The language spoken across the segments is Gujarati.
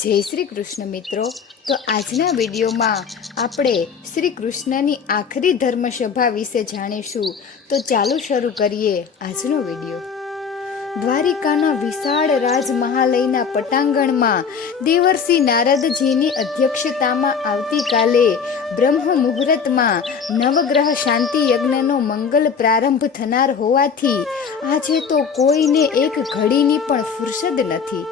જય શ્રી કૃષ્ણ મિત્રો. તો આજના વિડીયોમાં આપણે શ્રી કૃષ્ણની આખરી ધર્મસભા વિશે જાણીશું. તો ચાલો શરૂ કરીએ આજનો વિડીયો. દ્વારિકાના વિશાળ રાજમહાલયના પટાંગણમાં દેવર્ષિ નારદજીની અધ્યક્ષતામાં આવતીકાલે બ્રહ્મ મુહૂર્તમાં નવગ્રહ શાંતિ યજ્ઞનો મંગલ પ્રારંભ થનાર હોવાથી આજે તો કોઈને એક ઘડીની પણ ફુરસદ નથી.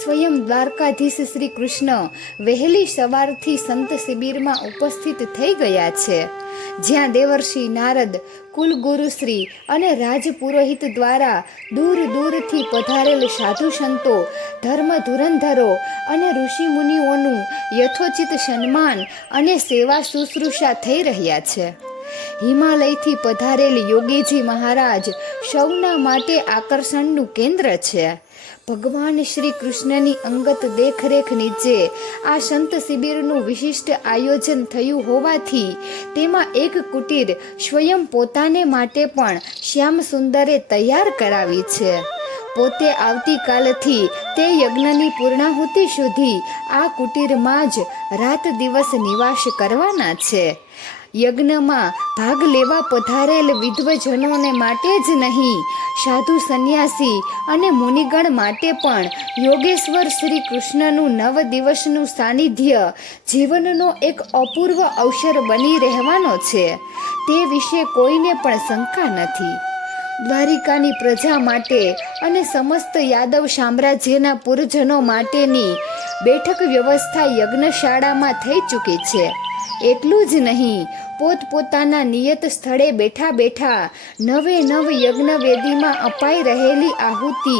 સ્વયં દ્વારકાધીશ શ્રી કૃષ્ણ વહેલી સવારથી સંત શિબિરમાં ઉપસ્થિત થઈ ગયા છે, જ્યાં દેવર્ષિ નારદ, કુલગુરુશ્રી અને રાજપુરોહિત દ્વારા દૂર દૂરથી પધારેલ સાધુ સંતો, ધર્મ ધુરંધરો અને ઋષિમુનિઓનું યથોચિત સન્માન અને સેવા શુશ્રૂષા થઈ રહ્યા છે. હિમાલયથી પધારેલ યોગીજી મહારાજ સૌના માટે આકર્ષણનું કેન્દ્ર છે. ભગવાન શ્રી કૃષ્ણની અંગત દેખરેખ નીચે આ સંત શિબિરનું વિશિષ્ટ આયોજન થયું હોવાથી તેમાં એક કુટીર સ્વયં પોતાને માટે પણ શ્યામ સુંદરે તૈયાર કરાવી છે. પોતે આવતીકાલથી તે યજ્ઞની પૂર્ણાહુતિ સુધી આ કુટીરમાં જ રાત દિવસ નિવાસ કરવાના છે. યજ્ઞમાં ભાગ લેવા પધારેલ વિદ્વજનોને માટે જ નહીં, સાધુ સંન્યાસી અને મુનિગણ માટે પણ યોગેશ્વર શ્રી કૃષ્ણનું 9 દિવસનું સાનિધ્ય જીવનનો એક અપૂર્વ અવસર બની રહેવાનો છે, તે વિશે કોઈને પણ શંકા નથી. દ્વારિકાની પ્રજા માટે અને સમસ્ત યાદવ સામ્રાજ્યના પુરજનો માટેની બેઠક વ્યવસ્થા યજ્ઞશાળામાં થઈ ચૂકી છે. એટલું જ નહીં, પોતપોતાના નિયત સ્થળે બેઠા બેઠા નવે નવ યજ્ઞવેદીમાં અપાઈ રહેલી આહુતિ,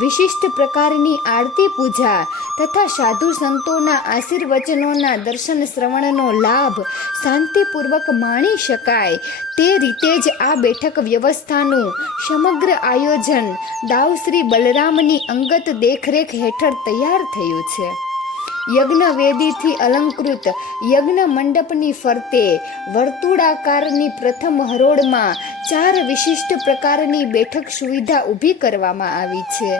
વિશિષ્ટ પ્રકારની આરતી પૂજા તથા સાધુ સંતોના આશીર્વચનોના દર્શન શ્રવણનો લાભ શાંતિપૂર્વક માણી શકાય તે રીતે જ આ બેઠક વ્યવસ્થાનું સમગ્ર આયોજન દાઉ શ્રી બલરામની અંગત દેખરેખ હેઠળ તૈયાર થયું છે. યજ્ઞવેદીથી અલંકૃત યજ્ઞ મંડપની ફરતે વર્તુળાકારની પ્રથમ હરોળમાં 4 વિશિષ્ટ પ્રકારની બેઠક સુવિધા ઊભી કરવામાં આવી છે,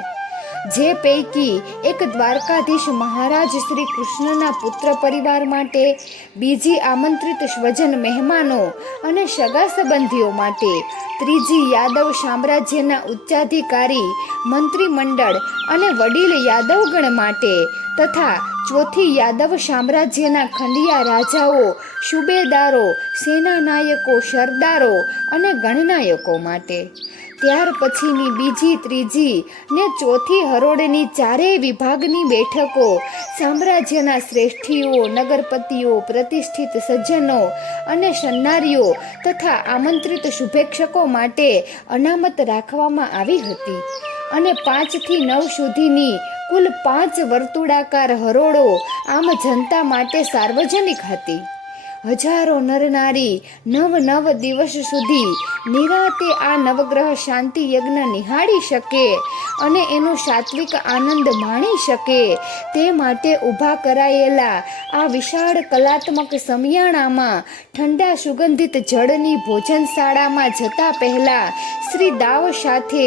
જે પૈકી એક દ્વારકાધીશ મહારાજ શ્રી કૃષ્ણના પુત્ર પરિવાર માટે, બીજી આમંત્રિત સ્વજન મહેમાનો અને સગા સંબંધીઓ માટે, ત્રીજી યાદવ સામ્રાજ્યના ઉચ્ચાધિકારી, મંત્રીમંડળ અને વડીલ યાદવગણ માટે તથા ચોથી યાદવ સામ્રાજ્યના ખંડિયા રાજાઓ, સુબેદારો, સેનાનાયકો, સરદારો અને ગણનાયકો માટે. ત્યાર પછીની બીજી, ત્રીજી ને ચોથી હરોળની 4 વિભાગની બેઠકો સામ્રાજ્યના શ્રેષ્ઠીઓ, નગરપતિઓ, પ્રતિષ્ઠિત સજ્જનો અને સન્નારીઓ તથા આમંત્રિત શુભેચ્છકો માટે અનામત રાખવામાં આવી હતી અને 5 થી 9 સુધીની કુલ 5 વર્તુળાકાર હરોળો આમ જનતા માટે સાર્વજનિક હતી. હજારો નરનારી 9 દિવસ સુધી નિરાતે આ નવગ્રહ શાંતિ યજ્ઞ નિહાળી શકે અને એનો સાત્વિક આનંદ માણી શકે તે માટે ઊભા કરાયેલા આ વિશાળ કલાત્મક સમિયાણામાં ઠંડા સુગંધિત જળની ભોજનશાળામાં જતા પહેલા શ્રી દાવ સાથે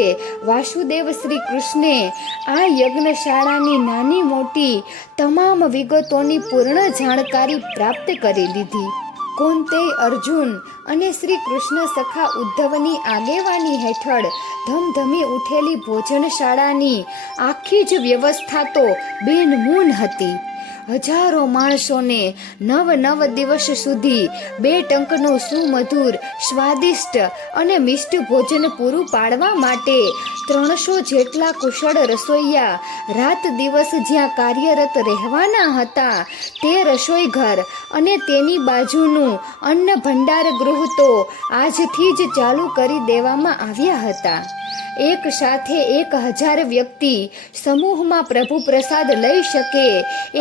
વાસુદેવ શ્રી કૃષ્ણે આ યજ્ઞશાળાની નાની મોટી તમામ વિગતોની પૂર્ણ જાણકારી પ્રાપ્ત કરી લીધી. કૌંતેય અર્જુન અને શ્રી કૃષ્ણ સખા ઉદ્ધવની આગેવાની હેઠળ ધમધમી ઉઠેલી ભોજનશાળાની આખી જ વ્યવસ્થા તો બેનમૂન હતી. હજારો માણસોને 9 દિવસ સુધી 2 ટંકનું સુમધુર, સ્વાદિષ્ટ અને મિષ્ટ ભોજન પૂરું પાડવા માટે 300 જેટલા કુશળ રસોઈયા રાત દિવસ જ્યાં કાર્યરત રહેવાના હતા તે રસોઈ ઘર અને તેની બાજુનું અન્ન ભંડાર ગૃહ તો આજથી જ ચાલુ કરી દેવામાં આવ્યા હતા. એક સાથે 1000 વ્યક્તિ સમૂહમાં પ્રભુ પ્રસાદ લઈ શકે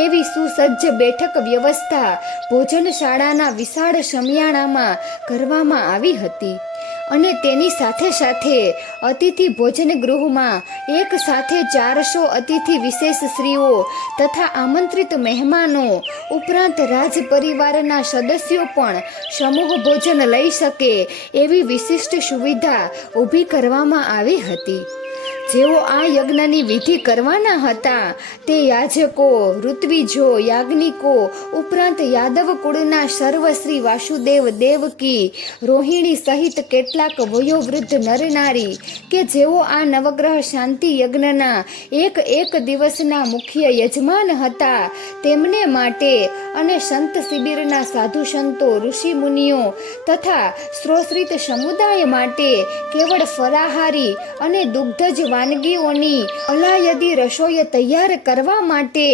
એવી સુસજ્જ બેઠક વ્યવસ્થા ભોજનશાળાના વિશાળ સમિયાણામાં કરવામાં આવી હતી અને તેની સાથે સાથે અતિથિ ભોજન ગૃહમાં એક સાથે 400 અતિથિ વિશેષ શ્રીઓ તથા આમંત્રિત મહેમાનો ઉપરાંત રાજ પરિવારના સદસ્યો પણ સમૂહ ભોજન લઈ શકે એવી વિશિષ્ટ સુવિધા ઊભી કરવામાં આવી હતી. જેઓ આ યજ્ઞની વિધિ કરવાના હતા તે યાજકો, ઋત્વિજો, યાજ્ઞિકો ઉપરાંત યાદવ કુળના સર્વ શ્રી વાસુદેવ, દેવકી, રોહિણી સહિત કેટલાક વયોવૃદ્ધ નરનારી કે જેઓ આ નવગ્રહ શાંતિ યજ્ઞના એક દિવસના મુખ્ય યજમાન હતા તેમને માટે અને સંત શિબિરના સાધુ સંતો, ઋષિ મુનિઓ તથા શ્રોત્રિત સમુદાય માટે કેવળ ફરાહારી અને દુગ્ધજ વાનગીઓની અલાયદી રસોઈ તૈયાર કરવા માટે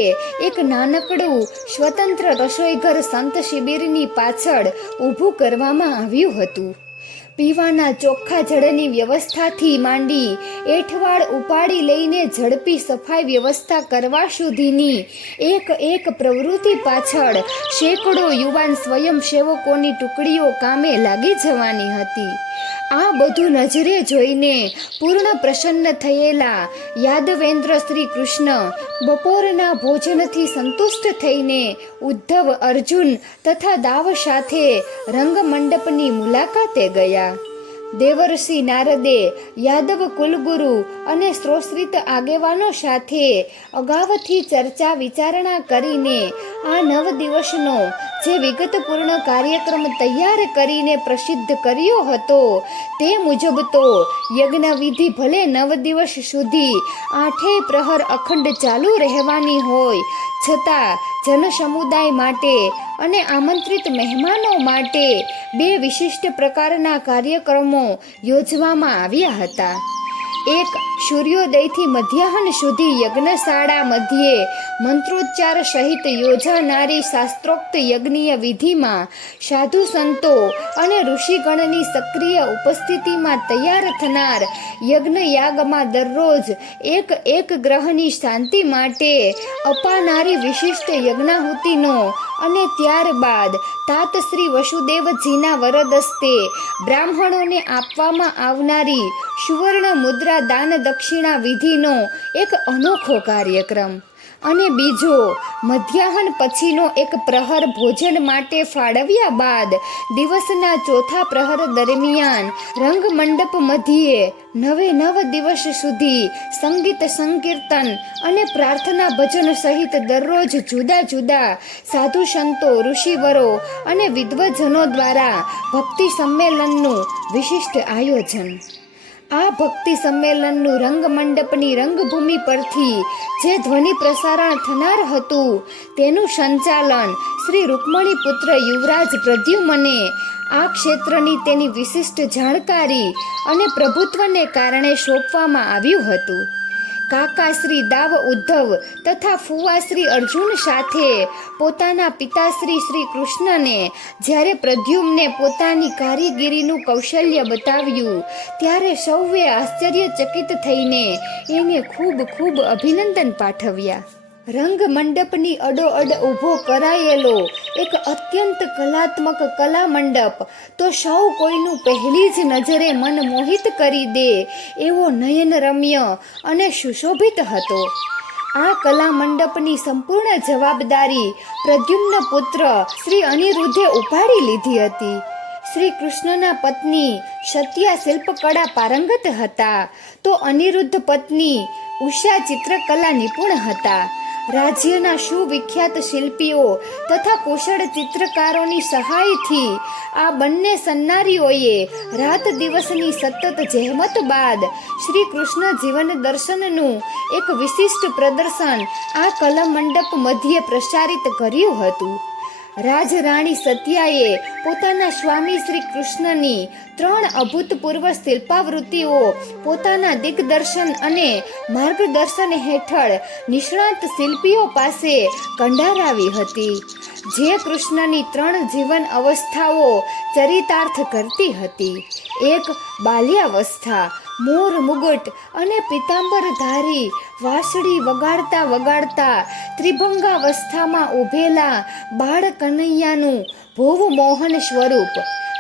એક નાનકડું સ્વતંત્ર રસોઈઘર સંત શિબિરની પાછળ ઊભું કરવામાં આવ્યું હતું. પીવાના ચોખ્ખા જળની વ્યવસ્થાથી માંડી એઠવાડ ઉપાડી લઈને ઝડપી સફાઈ વ્યવસ્થા કરવા સુધીની એક પ્રવૃત્તિ પાછળ સેંકડો યુવાન સ્વયંસેવકોની ટુકડીઓ કામે લાગી જવાની હતી. આ બધું નજરે જોઈને પૂર્ણ પ્રસન્ન થયેલા યાદવેન્દ્ર શ્રી કૃષ્ણ બપોરના ભોજનથી સંતુષ્ટ થઈને ઉદ્ધવ, અર્જુન તથા દાવ સાથે રંગમંડપની મુલાકાતે ગયા. દેવર્ષિ નારદે યાદવ કુલગુરુ અને શ્રોત્રિત આગેવાનો સાથે અગાઉથી ચર્ચા વિચારણા કરીને આ 9 દિવસનો જે વિગતપૂર્ણ કાર્યક્રમ તૈયાર કરીને પ્રસિદ્ધ કર્યો હતો તે મુજબ તો યજ્ઞવિધિ ભલે 9 દિવસ સુધી 8 પ્રહર અખંડ ચાલુ રહેવાની હોય છતાં જનસમુદાય માટે અને આમંત્રિત મહેમાનો માટે 2 વિશિષ્ટ પ્રકારના કાર્યક્રમો યોજવામાં આવ્યા હતા. એક સૂર્યોદયથી મધ્યાહન સુધી યજ્ઞશાળા મધ્યે મંત્રોચ્ચાર સહિત યોજાનારી શાસ્ત્રોક્ત યજ્ઞીય વિધિમાં સાધુ સંતો અને ઋષિગણની સક્રિય ઉપસ્થિતિમાં તૈયાર થનાર યજ્ઞયાગમાં દરરોજ એક ગ્રહની શાંતિ માટે અપાનારી વિશિષ્ટ યજ્ઞાહુતિનો અને ત્યારબાદ તાત શ્રી વસુદેવજીના વરદસ્તે બ્રાહ્મણોને આપવામાં આવનારી સુવર્ણ મુદ્રા દાન દક્ષિણા વિધિનો એક અનોખો કાર્યક્રમ અને બીજો મધ્યાહન પછીનો એક પ્રહર ભોજન માટે ફાળવ્યા બાદ દિવસના ચોથા પ્રહર દરમિયાન રંગમંડપ મધ્યે 9 દિવસ સુધી સંગીત, સંકીર્તન અને પ્રાર્થના ભજન સહિત દરરોજ જુદા જુદા સાધુ સંતો, ઋષિવરો અને વિદ્વજનો દ્વારા ભક્તિ સંમેલનનું વિશિષ્ટ આયોજન. આ ભક્તિ સંમેલનનું રંગમંડપની રંગભૂમિ પરથી જે ધ્વનિ પ્રસારણ થનાર હતું તેનું સંચાલન શ્રી રૂકમણી પુત્ર યુવરાજ પ્રદ્યુમને આ ક્ષેત્રની તેની વિશિષ્ટ જાણકારી અને પ્રભુત્વને કારણે સોંપવામાં આવ્યું હતું. કાકા શ્રી દાવ ઉદ્ધવ તથા ફુવા શ્રી અર્જુન સાથે પોતાના પિતાશ્રી શ્રી કૃષ્ણને જ્યારે પ્રદ્યુમ્ને પોતાની કારીગીરીનું કૌશલ્ય બતાવ્યું ત્યારે સૌએ આશ્ચર્યચકિત થઈને એને ખૂબ અભિનંદન પાઠવ્યા. રંગમંડપની અડોઅડ ઊભો કરાયેલો એક અત્યંત કલાત્મક કલા મંડપ તો સૌ કોઈનું પહેલી જ નજરે મન મોહિત કરી દે એવો નયનરમ્ય અને સુશોભિત હતો. આ કલા મંડપની સંપૂર્ણ જવાબદારી પ્રદ્યુમ્ન પુત્ર શ્રી અનિરુદ્ધે ઉપાડી લીધી હતી. શ્રી કૃષ્ણના પત્ની સત્યા શિલ્પકળા પારંગત હતા તો અનિરુદ્ધ પત્ની ઉષા ચિત્રકલા નિપુણ હતા. રાજ્યના સુવિખ્યાત શિલ્પીઓ તથા કુશળ ચિત્રકારોની સહાયથી આ બંને સન્નારીઓએ રાત દિવસની સતત જહેમત બાદ શ્રી કૃષ્ણ જીવન દર્શનનું એક વિશિષ્ટ પ્રદર્શન આ કલા મંડપ મધ્યે પ્રસારિત કર્યું હતું. રાજરાણી સત્યાએ પોતાના સ્વામી શ્રી કૃષ્ણની 3 અભૂતપૂર્વ શિલ્પાવૃત્તિઓ પોતાના દિગ્દર્શન અને માર્ગદર્શન હેઠળ નિષ્ણાત શિલ્પીઓ પાસે કંડારાવી હતી, જે કૃષ્ણની 3 જીવન અવસ્થાઓ ચરિતાર્થ કરતી હતી. એક બાલ્યાવસ્થા, મોર મુગટ અને પિતાંબરધારી વાંસળી વગાડતા ત્રિભંગાવસ્થામાં ઉભેલા બાળ કનૈયાનું ભુવમોહન સ્વરૂપ.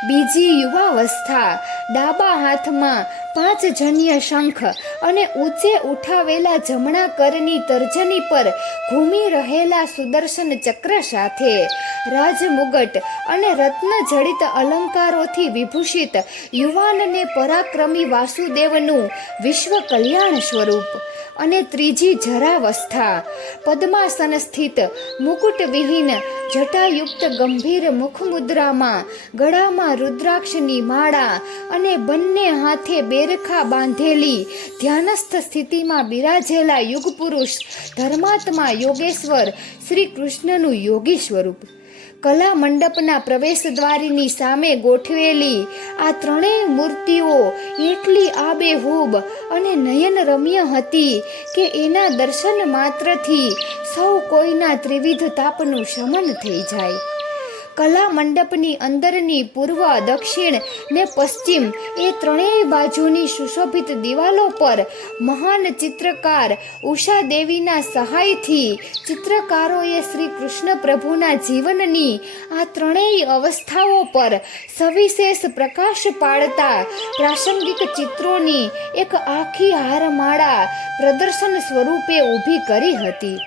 બીજી યુવાવસ્થા, ડાબા હાથમાં 5 જન્ય શંખ અને ઊંચે ઉઠાવેલા જમણા કરની તર્જની પર ઘૂમી રહેલા સુદર્શન ચક્ર સાથે રાજમુગટ અને રત્ન જડિત અલંકારોથી વિભૂષિત યુવાનને પરાક્રમી વાસુદેવનું વિશ્વ કલ્યાણ સ્વરૂપ. અને ત્રીજી જરાવસ્થા પદ્માસન સ્થિત મુકુટવિહીન જટાયુક્ત ગંભીર મુખમુદ્રામાં ગળામાં રુદ્રાક્ષની માળા અને બંને હાથે બેરખા બાંધેલી ધ્યાનસ્થ સ્થિતિમાં બિરાજેલા યુગપુરુષ ધર્માત્મા યોગેશ્વર શ્રી કૃષ્ણનું યોગી સ્વરૂપ. કલા મંડપના પ્રવેશ દ્વારની સામે ગોઠવેલી આ ત્રણેય મૂર્તિઓ એટલી આબેહૂબ અને નયનરમ્ય હતી કે એના દર્શન માત્રથી સૌ કોઈના ત્રિવિધ તાપનું શમન થઈ જાય. કલા મંડપની અંદરની પૂર્વ, દક્ષિણ ને પશ્ચિમ એ ત્રણેય બાજુની સુશોભિત દિવાલો પર મહાન ચિત્રકાર ઉષા દેવીના સહાયથી ચિત્રકારોએ શ્રી કૃષ્ણ પ્રભુના જીવનની આ ત્રણેય અવસ્થાઓ પર સવિશેષ પ્રકાશ પાડતા પ્રાસંગિક ચિત્રોની એક આખી હારમાળા પ્રદર્શન સ્વરૂપે ઊભી કરી હતી.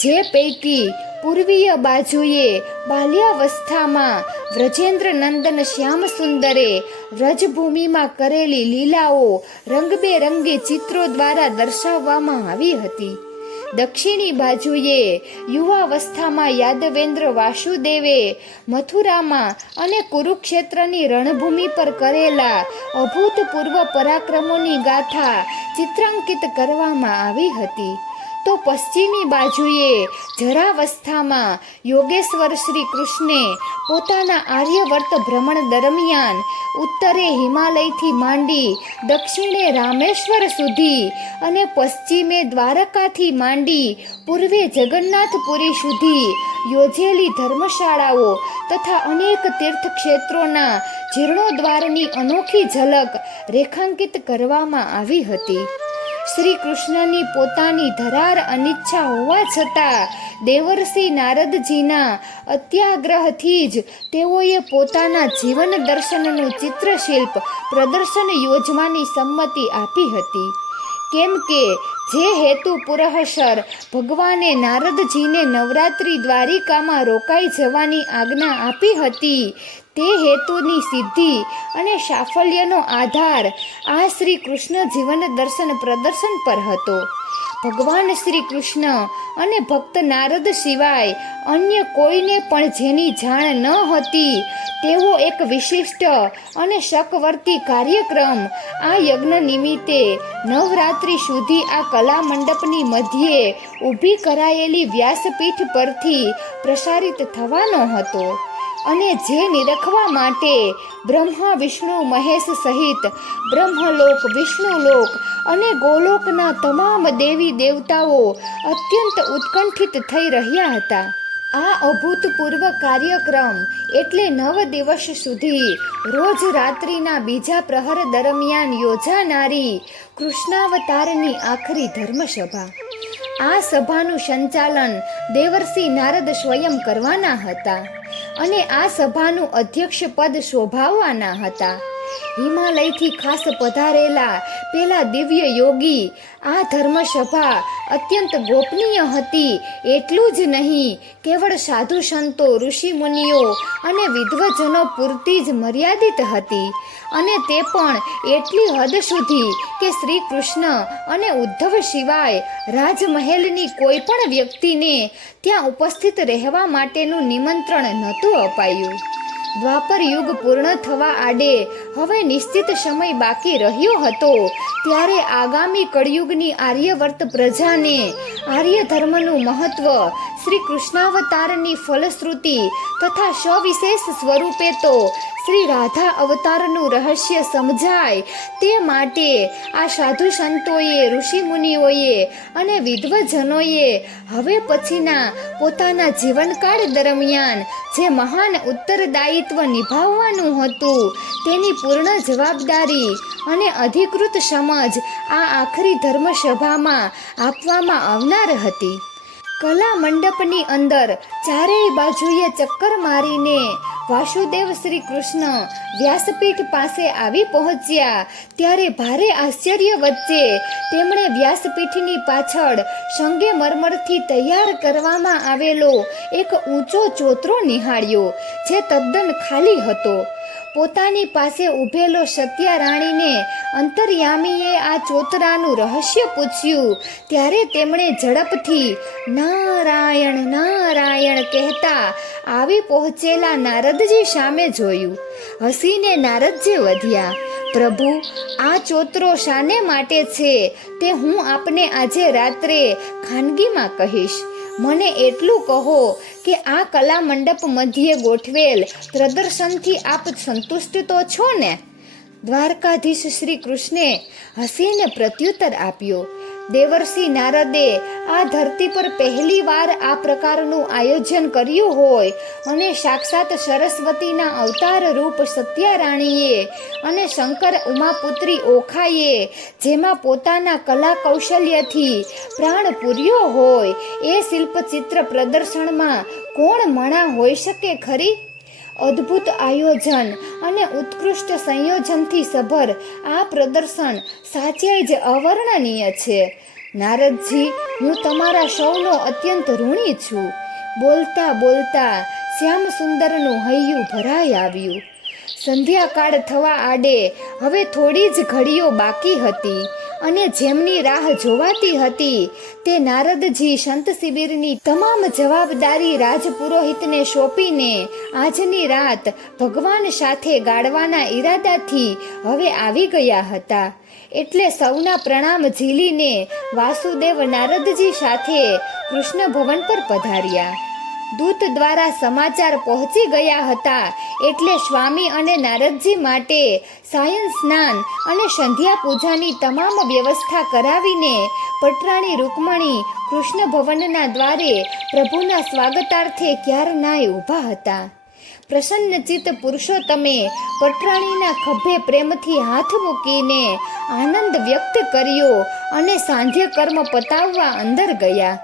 જે પૈકી પૂર્વીય બાજુએ બાલ્યાવસ્થામાં વ્રજેન્દ્ર નંદન શ્યામ સુંદરે વ્રજભૂમિમાં કરેલી લીલાઓ રંગબેરંગી ચિત્રો દ્વારા દર્શાવવામાં આવી હતી. દક્ષિણી બાજુએ યુવાવસ્થામાં યાદવેન્દ્ર વાસુદેવે મથુરામાં અને કુરુક્ષેત્રની રણભૂમિ પર કરેલા અભૂતપૂર્વ પરાક્રમોની ગાથા ચિત્રાંકિત કરવામાં આવી હતી. તો પશ્ચિમી બાજુએ જરાવસ્થામાં યોગેશ્વર શ્રી કૃષ્ણે પોતાના આર્યવર્ત ભ્રમણ દરમિયાન ઉત્તરે હિમાલયથી માંડી દક્ષિણે રામેશ્વર સુધી અને પશ્ચિમે દ્વારકાથી માંડી પૂર્વે જગન્નાથપુરી સુધી યોજેલી ધર્મશાળાઓ તથા અનેક તીર્થક્ષેત્રોના જીર્ણોદ્વારની અનોખી ઝલક રેખાંકિત કરવામાં આવી હતી. શ્રી કૃષ્ણની પોતાની ધરાર અનિચ્છા હોવા છતાં દેવર્ષિ નારદજીના અત્યાગ્રહથી જ તેઓએ પોતાના જીવન દર્શનનું ચિત્રશિલ્પ પ્રદર્શન યોજવાની સંમતિ આપી હતી. કેમ કે જે હેતુ પુરઃસર ભગવાને નારદજીને નવરાત્રિ દ્વારિકામાં રોકાઈ જવાની આજ્ઞા આપી હતી તે હેતુની સિદ્ધિ અને સાફલ્યનો આધાર આ શ્રી કૃષ્ણ જીવન દર્શન પ્રદર્શન પર હતો. ભગવાન શ્રી કૃષ્ણ અને ભક્ત નારદ સિવાય અન્ય કોઈને પણ જેની જાણ ન હતી તેવો એક વિશિષ્ટ અને શકવર્તી કાર્યક્રમ આ યજ્ઞ નિમિત્તે નવરાત્રિ સુધી આ કલા મંડપની મધ્યે ઊભી કરાયેલી વ્યાસપીઠ પરથી પ્રસારિત થવાનો હતો. અને જે નિરખવા માટે બ્રહ્મા વિષ્ણુ મહેશ સહિત બ્રહ્મલોક, વિષ્ણુલોક અને ગોલોકના તમામ દેવી દેવતાઓ અત્યંત ઉત્કંઠિત થઈ રહ્યા હતા. આ અભૂતપૂર્વ કાર્યક્રમ એટલે 9 દિવસ સુધી રોજ રાત્રિના બીજા પ્રહર દરમિયાન યોજાનારી કૃષ્ણાવતારની આખરી ધર્મસભા. આ સભાનું સંચાલન દેવર્ષિ નારદ સ્વયં કરવાના હતા અને આ સભાનું અધ્યક્ષ પદ શોભાવવાના હતા. હિમાલયથી ખાસ પધારેલા પેલા દિવ્ય યોગી આ ધર્મસભા અત્યંત ગોપનીય હતી. એટલું જ નહીં, કેવળ સાધુ સંતો, ઋષિ મુનિઓ અને વિદ્વજનો પૂરતી જ મર્યાદિત હતી. અને તે પણ એટલી હદ સુધી કે શ્રી કૃષ્ણ અને ઉદ્ધવ સિવાય રાજમહેલની કોઈ પણ વ્યક્તિને ત્યાં ઉપસ્થિત રહેવા માટેનું નિમંત્રણ નહોતું અપાયું. દ્વાપર યુગ પૂર્ણ થવા આડે હવે નિશ્ચિત સમય બાકી રહ્યો હતો ત્યારે આગામી કળયુગની આર્યવર્ત પ્રજાને આર્ય ધર્મનું મહત્વ, શ્રી કૃષ્ણાવતારની ફલશ્રુતિ તથા સવિશેષ સ્વરૂપે તો શ્રી રાધા અવતારનું રહસ્ય સમજાય તે માટે આ સાધુ સંતોએ, ઋષિ મુનિઓએ અને વિદ્વજનોએ હવે પછીના પોતાના જીવનકાળ દરમિયાન જે મહાન ઉત્તરદાયિત્વ નિભાવવાનું હતું તેની પૂર્ણ જવાબદારી અને અધિકૃત સમજ આ આખરી ધર્મસભામાં આપવામાં આવનાર હતી. કલા મંડપની અંદર ચારેય બાજુએ ચક્કર મારીને વાસુદેવ શ્રી કૃષ્ણ વ્યાસપીઠ પાસે આવી પહોંચ્યા ત્યારે ભારે આશ્ચર્ય વચ્ચે તેમણે વ્યાસપીઠની પાછળ સંગેમરમરથી તૈયાર કરવામાં આવેલો એક ઊંચો ચોતરો નિહાળ્યો જે તદ્દન ખાલી હતો. પોતાની પાસે ઊભેલો સત્યારાણીને અંતર્યામીએ આ ચોતરાનું રહસ્ય પૂછ્યું ત્યારે તેમણે ઝડપથી નારાયણ નારાયણ કહેતા આવી પહોંચેલા નારદજી સામે જોયું. હસીને નારદજી વધ્યા. પ્રભુ, આ ચોતરો શાને માટે છે તે હું આપને આજે રાત્રે ખાનગીમાં કહીશ. મને એટલું કહો કે આ કલા મંડપ મધ્યે ગોઠવેલ પ્રદર્શનથી આપ સંતુષ્ટ તો છો ને? દ્વારકાધીશ શ્રી કૃષ્ણે હસીને પ્રત્યુત્તર આપ્યો. દેવર્ષિ નારદે આ ધરતી પર પહેલી વાર આ પ્રકારનું આયોજન કર્યું હોય અને સાક્ષાત સરસ્વતીના અવતાર રૂપ સત્યારાણીએ અને શંકર ઉમાપુત્રી ઓખાએ જેમાં પોતાના કલા કૌશલ્યથી પ્રાણ પૂર્યો હોય એ શિલ્પચિત્ર પ્રદર્શનમાં કોણ મણા હોઈ શકે ખરી? અદ્ભુત આયોજન અને ઉત્કૃષ્ટ સંયોજનથી સભર આ પ્રદર્શન સાચે જ અવર્ણનીય છે. નારદજી, હું તમારા સૌનો અત્યંત ઋણી છું. બોલતા બોલતા શ્યામ સુંદરનું હૈયું ભરાઈ આવ્યું. સંધ્યાકાળ થવા આડે હવે થોડી જ ઘડીઓ બાકી હતી અને જેમની રાહ જોવાતી હતી તે નારદજી સંત શિબિરની તમામ જવાબદારી રાજપુરોહિતને સોંપીને આજની રાત ભગવાન સાથે ગાળવાના ઈરાદાથી હવે આવી ગયા હતા. એટલે સૌના પ્રણામ ઝીલીને વાસુદેવ નારદજી સાથે કૃષ્ણ ભવન પર પધાર્યા. દૂત દ્વારા સમાચાર પહોંચી ગયા હતા એટલે સ્વામી અને નારદજી માટે સાયં સ્નાન અને સંધ્યા પૂજાની તમામ વ્યવસ્થા કરાવીને પટરાણી રૂકમણી કૃષ્ણ ભવનના દ્વારે પ્રભુના સ્વાગતાર્થે ક્યારનાય ઊભા હતા. પ્રસન્નચિત્ત પુરુષોત્તમે પટરાણીના ખભે પ્રેમથી હાથ મૂકીને આનંદ વ્યક્ત કર્યો અને સાંધ્ય કર્મ પતાવવા અંદર ગયા.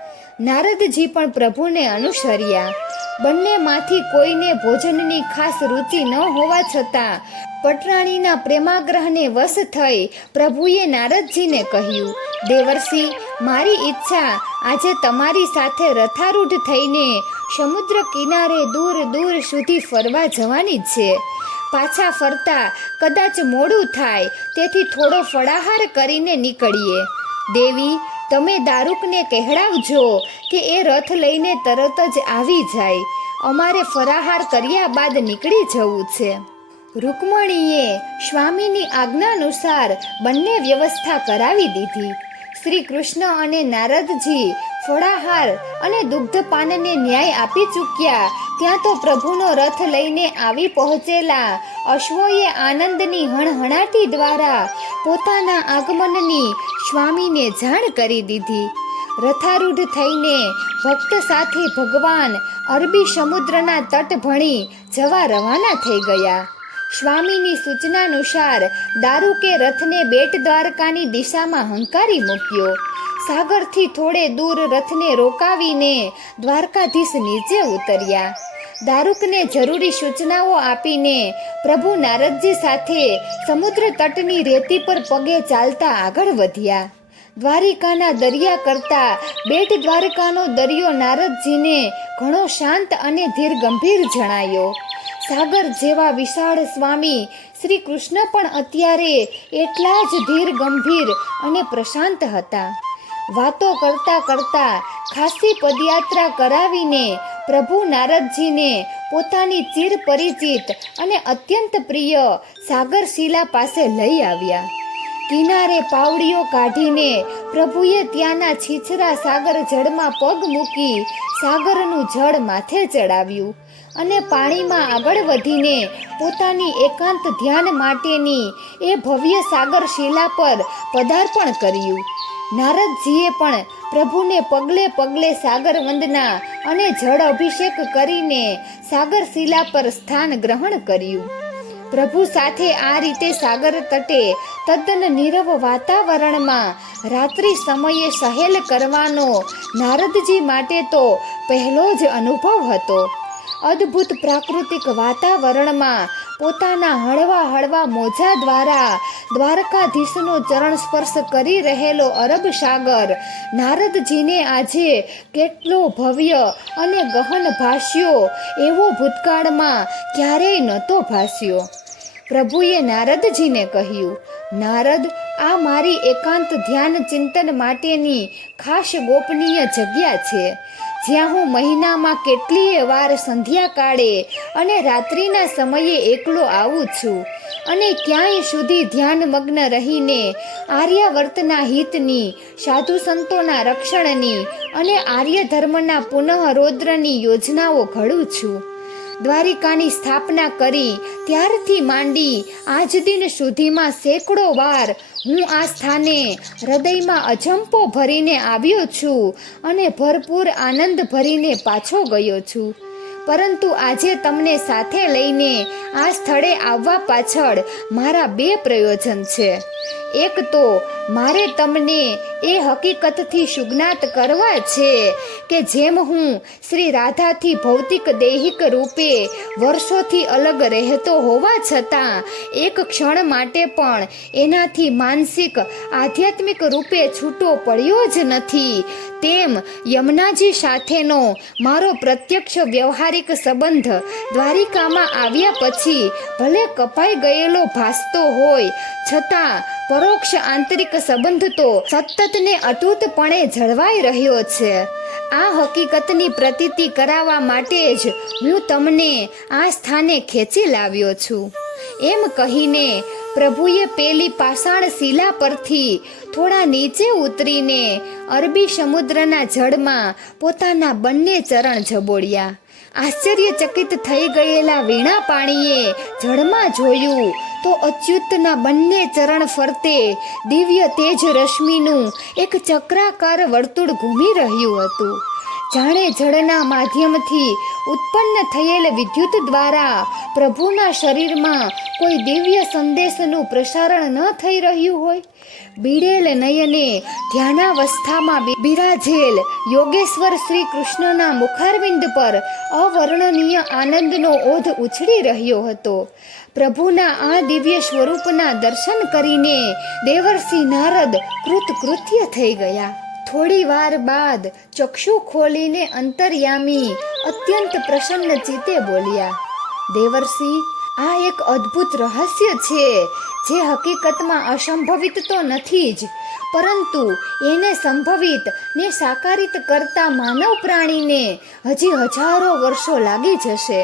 નારદજી પણ પ્રભુને અનુસર્યા. બંનેમાંથી કોઈને ભોજનની ખાસ રુચિ ન હોવા છતાં પટરાણીના પ્રેમાગ્રહને વશ થઈ પ્રભુએ નારદજીને કહ્યું, દેવર્ષિ, મારી ઈચ્છા આજે તમારી સાથે રથારૂઢ થઈને સમુદ્ર કિનારે દૂર દૂર સુધી ફરવા જવાની છે. પાછા ફરતા કદાચ મોડું થાય તેથી થોડો ફળાહાર કરીને નીકળીએ. દેવી, તમે દારૂકને કહેવડાવજો કે એ રથ લઈને તરત જ આવી જાય. અમારે ફરાહાર કર્યા બાદ નીકળી જવું છે. રૂકમણીએ સ્વામીની આજ્ઞાનુસાર બંને વ્યવસ્થા કરાવી દીધી. શ્રી કૃષ્ણ અને નારદજી ફળાહાર અને દુગ્ધપાનને ન્યાય આપી ચૂક્યા ત્યાં તો પ્રભુનો રથ લઈને આવી પહોંચેલા અશ્વોએ આનંદની હણહણાટી દ્વારા પોતાના આગમનની સ્વામીને જાણ કરી દીધી. રથારૂઢ થઈને ભક્ત સાથે ભગવાન અરબી સમુદ્રના તટ ભણી જવા રવાના થઈ ગયા. સ્વામીની સૂચનાનુસાર દારૂકે રથને બેટ દ્વારકાની દિશામાં હંકારી મૂક્યો. સાગરથી થોડે દૂર રથને રોકાવીને દ્વારકાધીશ નીચે ઉતર્યા. દારૂકને જરૂરી સૂચનાઓ આપીને પ્રભુ નારદજી સાથે સમુદ્ર તટની રેતી પર પગે ચાલતા આગળ વધ્યા. દ્વારિકાના દરિયા કરતા બેટ દ્વારકાનો દરિયો નારદજીને ઘણો શાંત અને ધીર ગંભીર જણાયો. સાગર જેવા વિશાળ સ્વામી શ્રી કૃષ્ણ પણ અત્યારે એટલા જ ધીર ગંભીર અને પ્રશાંત હતા. વાતો કરતા કરતા ખાસી પદયાત્રા કરાવીને પ્રભુ નારદજીને પોતાની ચિર પરિચિત અને અત્યંત પ્રિય સાગરશિલા પાસે લઈ આવ્યા. કિનારે પાવડીઓ કાઢીને પ્રભુએ ત્યાંના છીછરા સાગર જળમાં પગ મૂકી સાગરનું જળ માથે ચડાવ્યું અને પાણીમાં આગળ વધીને પોતાની એકાંત ધ્યાન માટેની એ ભવ્ય સાગરશિલા પર પદાર્પણ કર્યું. નારદજીએ પણ પ્રભુને પગલે પગલે સાગર વંદના અને જળ અભિષેક કરીને સાગરશિલા પર સ્થાન ગ્રહણ કર્યું. પ્રભુ સાથે આ રીતે સાગર તટે તદ્દન નીરવ વાતાવરણમાં રાત્રિ સમયે સહેલ કરવાનો નારદજી માટે તો પહેલો જ અનુભવ હતો. અદ્ભુત પ્રાકૃતિક વાતાવરણમાં પોતાના હળવા હળવા મોજા દ્વારા દ્વારકાધીશનો ચરણ સ્પર્શ કરી રહેલો અરબ સાગર નારદજીને આજે કેટલો ભવ્ય અને ગહન ભાસ્યો એવો ભૂતકાળમાં ક્યારેય નહોતો ભાસ્યો. પ્રભુએ નારદજીને કહ્યું, નારદ, આ મારી એકાંત ધ્યાન ચિંતન માટેની ખાસ ગોપનીય જગ્યા છે, જ્યાં હું મહિનામાં કેટલીય વાર સંધ્યા કાળે અને રાત્રિના સમયે એકલો આવું છું અને ક્યાંય સુધી ધ્યાનમગ્ન રહીને આર્યાવર્તના હિતની, સાધુ સંતોના રક્ષણની અને આર્ય ધર્મના પુનઃરોદ્રની યોજનાઓ ઘડું છું. દ્વારિકાની સ્થાપના કરી ત્યારથી માંડી આજ દિન સુધીમાં સેંકડો વાર હું આ સ્થાને હૃદયમાં અજંપો ભરીને આવ્યો છું અને ભરપૂર આનંદ ભરીને પાછો ગયો છું. પરંતુ આજે તમને સાથે લઈને આ સ્થળે આવવા પાછળ મારા બે પ્રયોજન છે. એક તો મારે તમને એ હકીકતથી સુજ્ઞાત કરવા છે કે જેમ હું શ્રી રાધાથી ભૌતિક દૈહિક રૂપે વર્ષોથી અલગ રહેતો હોવા છતાં એક ક્ષણ માટે પણ એનાથી માનસિક આધ્યાત્મિક રૂપે છૂટો પડ્યો જ નથી, તેમ યમુનાજી સાથેનો મારો પ્રત્યક્ષ વ્યવહારિક સંબંધ દ્વારિકામાં આવ્યા પછી ભલે કપાઈ ગયેલો ભાસતો હોય છતાં પરોક્ષ આંતરિક સંબંધ તો સતત ને અતૂટપણે જળવાઈ રહ્યો છે. આ હકીકતની પ્રતીતિ કરાવવા માટે જ હું તમને આ સ્થાને ખેંચી લાવ્યો છું. એમ કહીને પ્રભુએ પેલી પાષાણ શિલા પરથી થોડા નીચે ઉતરીને અરબી સમુદ્રના જળમાં પોતાના બંને ચરણ ઝબોડ્યા. આશ્ચર્યચકિત થઈ ગયેલા વીણા પાણીએ જળમાં જોયું તો અચ્યુતના બંને ચરણ ફરતે દિવ્ય તેજ રશ્મિનું એક ચક્રાકાર વર્તુળ ઘૂમી રહ્યું હતું. જાણે જળના માધ્યમથી ઉત્પન્ન થયેલ વિદ્યુત દ્વારા પ્રભુના શરીરમાં કોઈ દિવ્ય સંદેશનું પ્રસારણ ન થઈ રહ્યું હોય. બીડેલ નયને ધ્યાનાવસ્થામાં બિરાજેલ યોગેશ્વર શ્રી કૃષ્ણના મુખારવિંદ પર અવર્ણનીય આનંદનો ઓધ ઉછળી રહ્યો હતો. પ્રભુના આ દિવ્ય સ્વરૂપના દર્શન કરીને દેવર્ષિ નારદ કૃતકૃત્ય થઈ ગયા. થોડી વાર બાદ ચક્ષુ ખોલીને અંતર્યામી અત્યંત પ્રસન્ન ચિત્તે બોલ્યા, દેવર્ષિ, આ એક અદ્ભુત રહસ્ય છે જે હકીકતમાં અસંભવિત તો નથી જ, પરંતુ એને સંભવિત ને સાકારિત કરતા માનવ પ્રાણીને હજી હજારો વર્ષો લાગી જશે.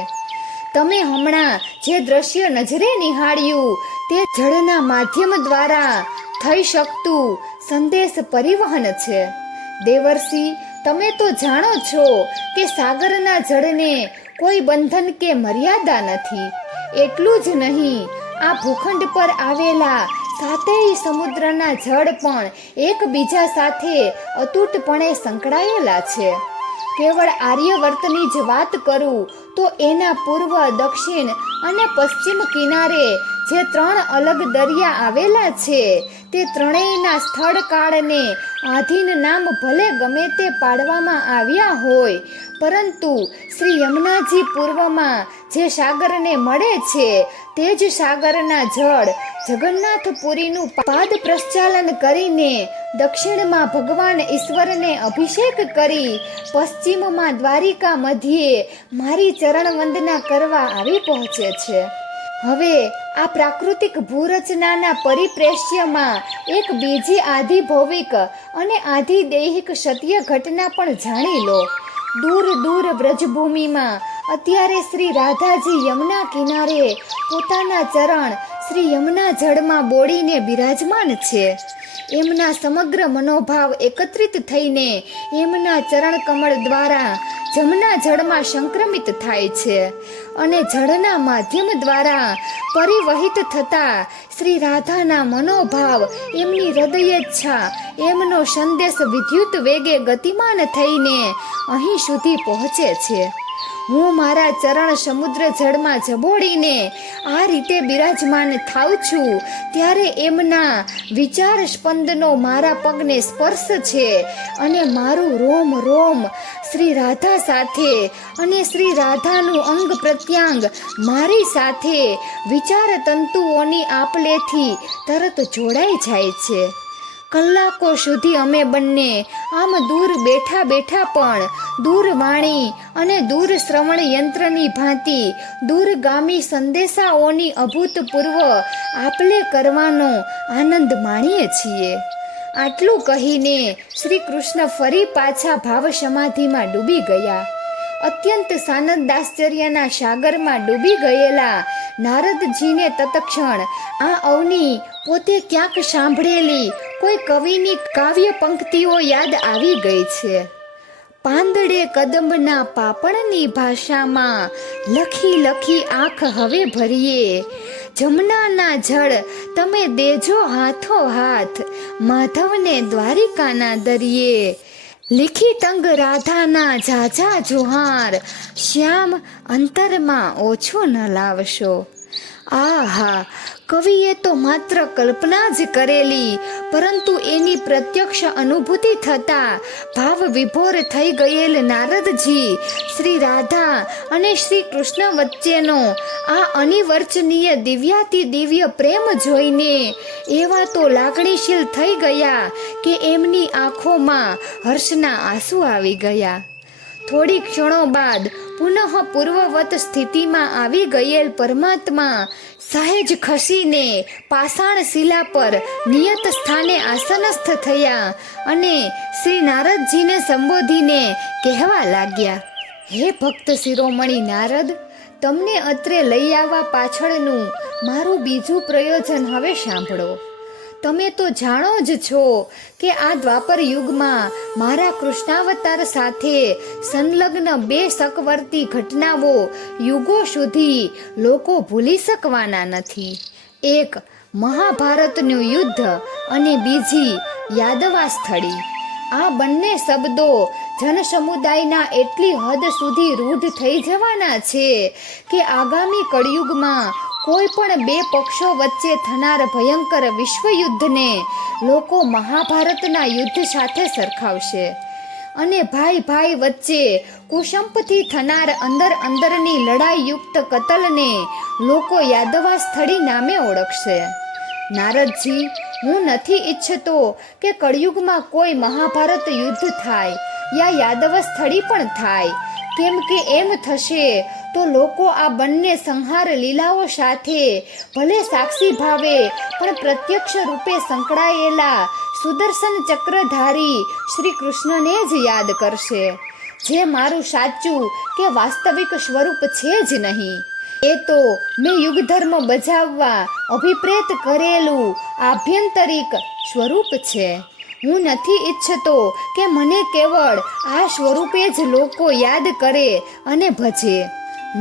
તમે હમણાં જે દ્રશ્ય નજરે નિહાળ્યું તે જળના માધ્યમ દ્વારા થઈ શકતું સંદેશ પરિવહન છે. દેવર્ષિ, તમે તો જાણો છો કે સાગરના જળને કોઈ બંધન કે મર્યાદા નથી. એટલું જ નહીં, આ ભૂખંડ પર આવેલા સાતેય સમુદ્રના જળ પણ એકબીજા સાથે અતૂટપણે સંકળાયેલા છે. કેવળ આર્યવર્તની જ વાત કરું તો એના પૂર્વ, દક્ષિણ અને પશ્ચિમ કિનારે જે 3 અલગ દરિયા આવેલા છે તે ત્રણેયના સ્થળ કાળને આધીન નામ ભલે ગમે તે પાડવામાં આવ્યા હોય, પરંતુ શ્રી યમુનાજી પૂર્વમાં જે સાગરને મળે છે તે જ સાગરના જળ જગન્નાથપુરીનું પાદ પ્રક્ષાલન કરીને દક્ષિણમાં ભગવાન ઈશ્વરને અભિષેક કરી પશ્ચિમમાં દ્વારિકા મધ્યે મારી ચરણ વંદના કરવા આવી પહોંચે છે. હવે આ પ્રાકૃતિક ભૂરચનાના પરિપ્રેક્ષ્યમાં એક બીજી આધિભૌવિક અને આધિદૈહિક સત્ય ઘટના પણ જાણી લો. દૂર દૂર વ્રજભૂમિમાં અત્યારે શ્રી રાધાજી યમુના કિનારે પોતાના ચરણ શ્રી યમુના જળમાં બોળીને બિરાજમાન છે. એમના સમગ્ર મનોભાવ એકત્રિત થઈને એમના ચરણ કમળ દ્વારા જમના જળમાં સંક્રમિત થાય છે અને જળના માધ્યમ દ્વારા પરિવહિત થતા શ્રી રાધાના મનોભાવ, એમની હૃદયેચ્છા, એમનો સંદેશ વિદ્યુત વેગે ગતિમાન થઈને અહીં સુધી પહોંચે છે. હું મારા ચરણ સમુદ્ર જળમાં જબોડીને આ રીતે બિરાજમાન થાઉં છું ત્યારે એમના વિચાર સ્પંદનો મારા પગને સ્પર્શ છે અને મારું રોમ રોમ શ્રી રાધા સાથે અને શ્રી રાધાનું અંગ પ્રત્યંગ મારી સાથે વિચાર તંતુઓની આપલેથી તરત જોડાઈ જાય છે. કલાકો સુધી અમે બંને આમ દૂર બેઠા બેઠા પણ દૂરવાણી અને દૂર શ્રવણ યંત્રની ભાંતિ દૂરગામી સંદેશાઓની અભૂતપૂર્વ આપલે કરવાનો આનંદ માણીએ છીએ. આટલું કહીને શ્રી કૃષ્ણ ફરી પાછા ભાવ સમાધિમાં ડૂબી ગયા. અત્યંત સાનંદાશ્ચર્યના સાગરમાં ડૂબી ગયેલા નારદજીને તત્ક્ષણ આ અવની પોતે ક્યાંક સાંભળેલી કોઈ કવિની કાવ્ય પંક્તિઓ યાદ આવી ગઈ છે. પાંદડે કદંબના પાપણની ભાષામાં લખી લખી આંખ હવે ભરીએ, જમનાના જળ તમે દેજો હાથો હાથ, માધવને દ્વારિકાના દરિયે. લીખી તંગ રાધાના ઝાઝા જુહાર, શ્યામ અંતરમાં ઓછો ન લાવશો. આહા, કવિએ તો માત્ર કલ્પના જ કરેલી, પરંતુ એની પ્રત્યક્ષ અનુભૂતિ થતા ભાવ વિભોર થઈ ગયેલ નારદજી શ્રી રાધા અને શ્રી કૃષ્ણ વચ્ચેનો આ અનિર્વચનીય દિવ્યાતિ દિવ્ય પ્રેમ જોઈને એવા તો લાગણીશીલ થઈ ગયા કે એમની આંખોમાં હર્ષના આંસુ આવી ગયા. થોડી ક્ષણો બાદ પુનઃ પૂર્વવત સ્થિતિમાં આવી ગયેલ પરમાત્મા સહેજ ખસીને પાષાણ શિલા પર નિયત સ્થાને આસનસ્થ થયા અને શ્રી નારદજીને સંબોધીને કહેવા લાગ્યા, હે ભક્ત શિરોમણી નારદ, તમને અત્રે લઈ આવવા પાછળનું મારું બીજું પ્રયોજન હવે સાંભળો. તમે તો જાણો જ છો કે આ દ્વાપર યુગમાં મારા કૃષ્ણાવતાર સાથે સંલગ્ન બે શકવર્તી ઘટનાઓ યુગો સુધી લોકો ભૂલી શકવાના નથી. એક મહાભારતનું યુદ્ધ અને બીજી યાદવાસ્થળી. આ બંને શબ્દો જનસમુદાયના એટલી હદ સુધી રૂઢ થઈ જવાના છે કે આગામી કળિયુગમાં કોઈ પણ બે પક્ષો વચ્ચે થનાર ભયંકર વિશ્વયુદ્ધને લોકો મહાભારતના યુદ્ધ સાથે સરખાવશે અને ભાઈ ભાઈ વચ્ચે કુશંપથી થનાર અંદર અંદરની લડાઈયુક્ત કતલને લોકો યાદવાસ્થળી નામે ઓળખશે. નારદજી, હું નથી ઈચ્છતો કે કળિયુગમાં કોઈ મહાભારત યુદ્ધ થાય યા યાદવસ્થળી પણ થાય, કેમ કે એમ થશે તો લોકો આ બંને સંહાર લીલાઓ સાથે ભલે સાક્ષી ભાવે પણ પ્રત્યક્ષ રૂપે સંકળાયેલા સુદર્શન ચક્રધારી શ્રી કૃષ્ણને જ યાદ કરશે, જે મારું સાચું કે વાસ્તવિક સ્વરૂપ છે જ નહીં. એ તો મેં યુગધર્મ બજાવવા અભિપ્રેત કરેલું આભ્યંતરિક સ્વરૂપ છે. હું નથી ઈચ્છતો કે મને કેવળ આ સ્વરૂપે જ લોકો યાદ કરે અને ભજે.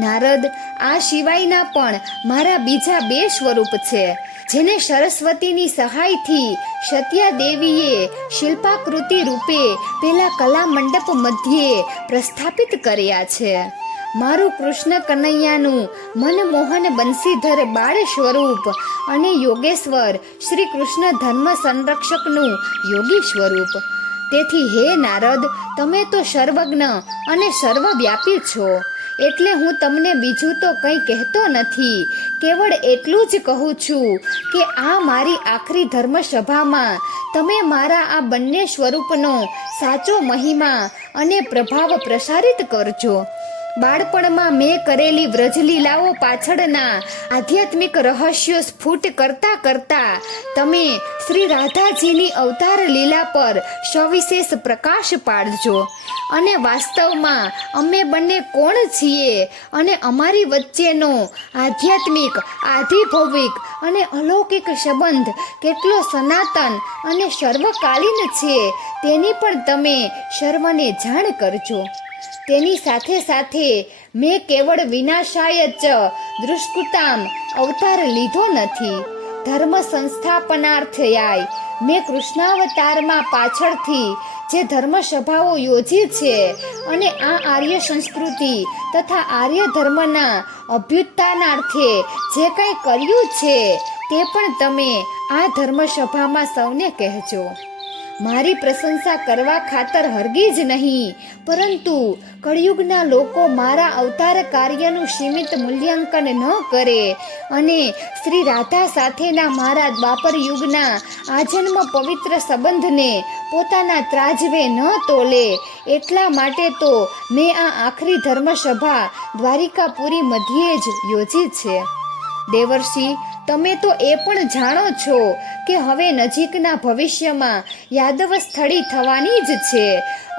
નારદ, આ સિવાયના પણ મારા બીજા બે સ્વરૂપ છે, જેને સરસ્વતીની સહાયથી સત્યા દેવીએ શિલ્પાકૃતિ રૂપે પેલા કલા મંડપ મધ્યે પ્રસ્થાપિત કર્યા છે. મારું કૃષ્ણ કનૈયાનું મનમોહન બંસીધર બાળ સ્વરૂપ અને યોગેશ્વર શ્રી કૃષ્ણ ધર્મ સંરક્ષકનું યોગી સ્વરૂપ. તેથી હે નારદ, તમે તો સર્વજ્ઞ અને સર્વવ્યાપી છો, એટલે હું તમને બીજું તો કંઈ કહેતો નથી. કેવળ એટલું જ કહું છું કે આ મારી આખરી ધર્મસભામાં તમે મારા આ બંને સ્વરૂપનો સાચો મહિમા અને પ્રભાવ પ્રસારિત કરજો. બાળપણમાં મેં કરેલી વ્રજલીલાઓ પાછળના આધ્યાત્મિક રહસ્યો સ્ફુટ કરતા કરતા તમે શ્રી રાધાજીની અવતાર લીલા પર સવિશેષ પ્રકાશ પાડજો અને વાસ્તવમાં અમે બંને કોણ છીએ અને અમારી વચ્ચેનો આધ્યાત્મિક, આધિભૌવિક અને અલૌકિક સંબંધ કેટલો સનાતન અને સર્વકાલીન છે તેની પણ તમે સર્વને જાણ કરજો. તેની સાથે સાથે મેં કેવળ વિનાશાય ચ દુષ્કૃતામ અવતાર લીધો નથી. ધર્મ સંસ્થાપનાર્થયાય મેં કૃષ્ણાવતારમાં પાછળથી જે ધર્મસભાઓ યોજી છે અને આ આર્ય સંસ્કૃતિ તથા આર્ય ધર્મના અભ્યુત્થાનાર્થે જે કંઈ કર્યું છે તે પણ તમે આ ધર્મસભામાં સૌને કહેજો. મારી પ્રશંસા કરવા ખાતર હરગીજ નહીં, પરંતુ કળિયુગના લોકો મારા અવતાર કાર્યનું સીમિત મૂલ્યાંકન ન કરે અને શ્રી રાધા સાથેના મારા દ્વાપર યુગના આજન્મ પવિત્ર સંબંધને પોતાના ત્રાજવે ન તોલે, એટલા માટે તો મેં આ આખરી ધર્મસભા દ્વારિકાપુરી મધ્યે જ યોજી છે. દેવર્ષિ, તમે તો એ પણ જાણો છો કે હવે નજીકના ભવિષ્યમાં યાદવ સ્થળી થવાની જ છે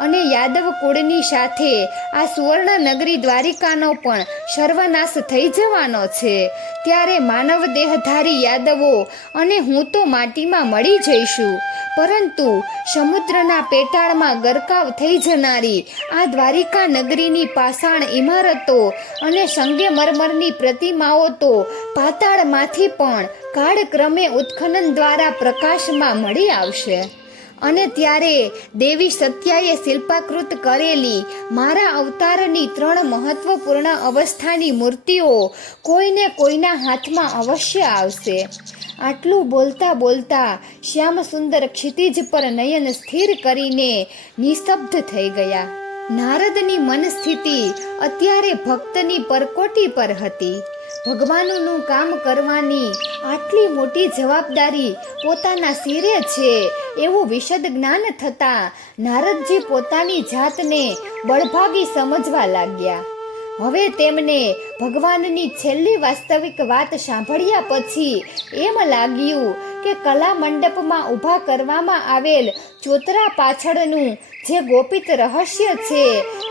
અને યાદવ કુળની સાથે આ સુવર્ણ નગરી દ્વારિકાનો પણ સર્વનાશ થઈ જવાનો છે. ત્યારે માનવ દેહધારી યાદવો અને હું તો માટીમાં મળી જઈશું, પરંતુ સમુદ્રના પેટાળમાં ગરકાવ થઈ જનારી આ દ્વારિકા નગરીની પાષાણ ઇમારતો અને સંગેમરમરની પ્રતિમાઓ તો પાતાળમાંથી પણ કાળક્રમે ઉત્ખનન દ્વારા પ્રકાશમાં મળી આવશે. અને ત્યારે દેવી સત્યાએ શિલ્પાકૃત કરેલી મારા અવતારની 3 મહત્વપૂર્ણ અવસ્થાની મૂર્તિઓ કોઈને કોઈના હાથમાં અવશ્ય આવશે. આટલું બોલતા બોલતા શ્યામ સુંદર ક્ષિતિજ પર નયન સ્થિર કરીને નિસ્તબ્ધ થઈ ગયા. નારદની મનસ્થિતિ અત્યારે ભક્તની પરકોટી પર હતી. ભગવાનનું કામ કરવાની આટલી મોટી જવાબદારી પોતાના શિરે છે એવું વિશદ જ્ઞાન થતાં નારદજી પોતાની જાતને બળભાગી સમજવા લાગ્યા. હવે તેમને ભગવાનની છેલ્લી વાસ્તવિક વાત સાંભળ્યા પછી એમ લાગ્યું કે કલા મંડપમાં ઊભા કરવામાં આવેલ ચોતરા પાછળનું જે ગોપિત રહસ્ય છે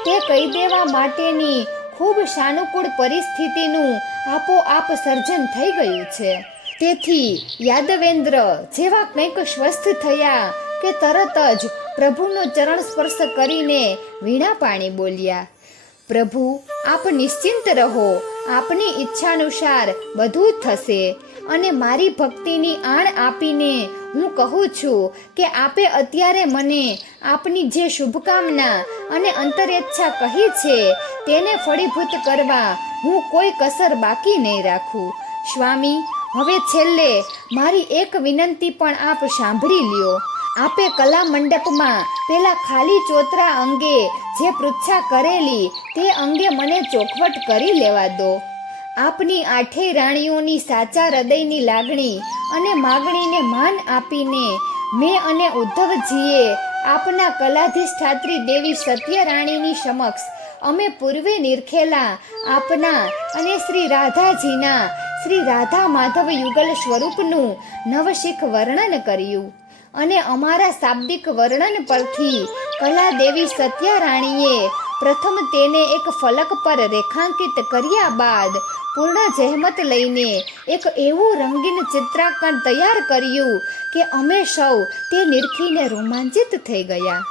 તે કહી દેવા માટેની ખૂબ સાનુકૂળ પરિસ્થિતિનું આપોઆપ સર્જન થઈ ગયું છે. તેથી યાદવેન્દ્ર જેવા કંઈક સ્વસ્થ થયા કે તરત જ પ્રભુનો ચરણ સ્પર્શ કરીને વીણા પાણી બોલ્યા, પ્રભુ, આપ નિશ્ચિંત રહો, આપની ઈચ્છાનુસાર બધું જ થશે. અને મારી ભક્તિની આણ આપીને હું કહું છું કે આપે અત્યારે મને આપની જે શુભકામના અને અંતરેચ્છા કહી છે તેને ફળીભૂત કરવા હું કોઈ કસર બાકી નહીં રાખું. સ્વામી, હવે છેલ્લે મારી એક વિનંતી પણ આપ સાંભળી લ્યો. આપે કલા મંડપમાં પેલા ખાલી ચોતરા અંગે જે પૃચ્છા કરેલી તે અંગે મને ચોખવટ કરી લેવા દો. આપની 8 રાણીઓની સાચા હૃદયની લાગણી અને માગણીને માન આપીને મેં અને ઉદ્ધવજીએ આપના કલાધિષ્ઠાત્રી દેવી સત્યરાણીની સમક્ષ અમે પૂર્વે નિરખેલા આપના અને શ્રી રાધાજીના શ્રી રાધા માધવ યુગલ સ્વરૂપનું નવશીખ વર્ણન કર્યું. અને અમારા શાબ્દિક વર્ણન પરથી કલા દેવી સત્યરાણીએ પ્રથમ તેને એક ફલક પર રેખાંકિત કર્યા બાદ પૂર્ણ જહેમત લઈને એક એવું રંગીન ચિત્રાંકન તૈયાર કર્યું કે અમે સૌ તે નિરખીને રોમાંચિત થઈ ગયા.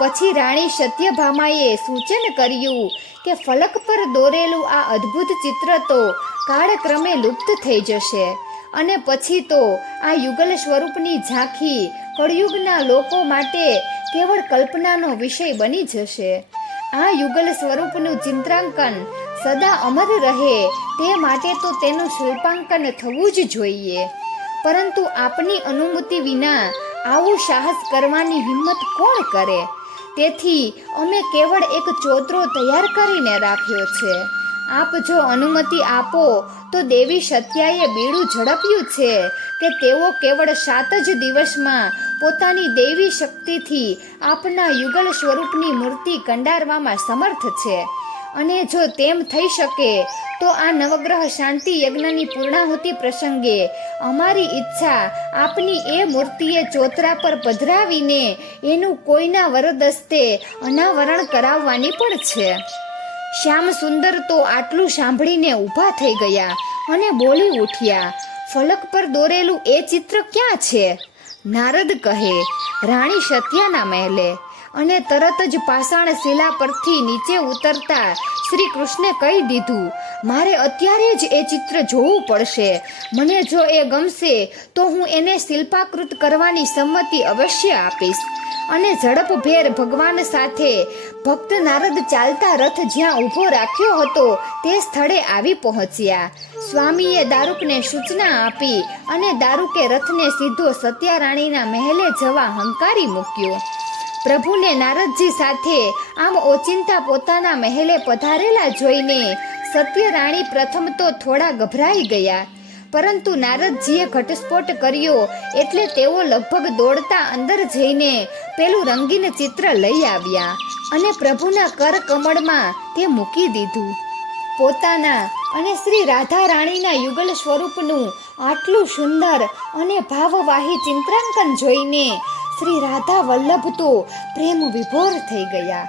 પછી રાણી સત્યભામાએ સૂચન કર્યું કે ફલક પર દોરેલું આ અદ્ભુત ચિત્ર તો કાળક્રમે લુપ્ત થઈ જશે અને પછી તો આ યુગલ સ્વરૂપની ઝાંખી કળિયુગના લોકો માટે કેવળ કલ્પનાનો વિષય બની જશે. આ યુગલ સ્વરૂપનું ચિત્રાંકન સદા અમર રહે તે માટે તો તેનું શિલ્પાંકન થવું જ જોઈએ. પરંતુ આપની અનુમતિ વિના આવું સાહસ કરવાની હિંમત કોણ કરે? તેથી અમે કેવળ એક ચોતરો તૈયાર કરીને રાખ્યો છે. આપ જો અનુમતિ આપો તો દેવી સત્યાએ બીડું ઝડપ્યું છે કે તેઓ કેવળ 7 જ દિવસમાં પોતાની દૈવી શક્તિથી આપના યુગલ સ્વરૂપની મૂર્તિ કંડારવામાં સમર્થ છે. અને જો તેમ થઈ શકે તો આ નવગ્રહ શાંતિ યજ્ઞની પૂર્ણાહુતિ પ્રસંગે અમારી ઈચ્છા આપની એ મૂર્તિએ ચોતરા પર પધરાવીને એનું કોઈના વરદસ્તે અનાવરણ કરાવવાની પણ છે. શ્યામ સુંદર તો આટલું સાંભળીને ઊભા થઈ ગયા અને બોલી ઉઠ્યા, ફલક પર દોરેલું એ ચિત્ર ક્યાં છે? નારદ કહે, રાણી સત્યાના મહેલે. અને તરત જ પાષાણ શિલા પરથી નીચે ઉતરતા શ્રી કૃષ્ણે કહી દીધું, મારે અત્યારે જ એ ચિત્ર જોવું પડશે. મને જો એ ગમશે તો હું એને શિલ્પાકૃત કરવાની સંમતિ અવશ્ય આપીશ. અને ઝડપભેર ભગવાન સાથે ભક્ત નારદ ચાલતા રથ જ્યાં ઊભો રાખ્યો હતો તે સ્થળે આવી પહોંચ્યા. સ્વામીએ દારૂકને સૂચના આપી અને દારૂકે રથને સીધો સત્યારાણીના મહેલે જવા હંકારી મૂક્યો. પ્રભુને નારદજી સાથે આમ ઓચિંતા પોતાના મહેલે પધારેલા જોઈને સત્યરાણી પ્રથમ તો થોડા ગભરાઈ ગયા, પરંતુ નારદજીએ ઘટસ્ફોટ કર્યો એટલે તેઓ લગભગ દોડતા અંદર જઈને પેલું રંગીન ચિત્ર લઈ આવ્યા અને પ્રભુના કર કમળમાં તે મૂકી દીધું. પોતાના અને શ્રી રાધા રાણીના યુગલ સ્વરૂપનું આટલું સુંદર અને ભાવવાહી ચિત્રાંકન જોઈને શ્રી રાધા વલ્લભ તો પ્રેમ વિભોર થઈ ગયા.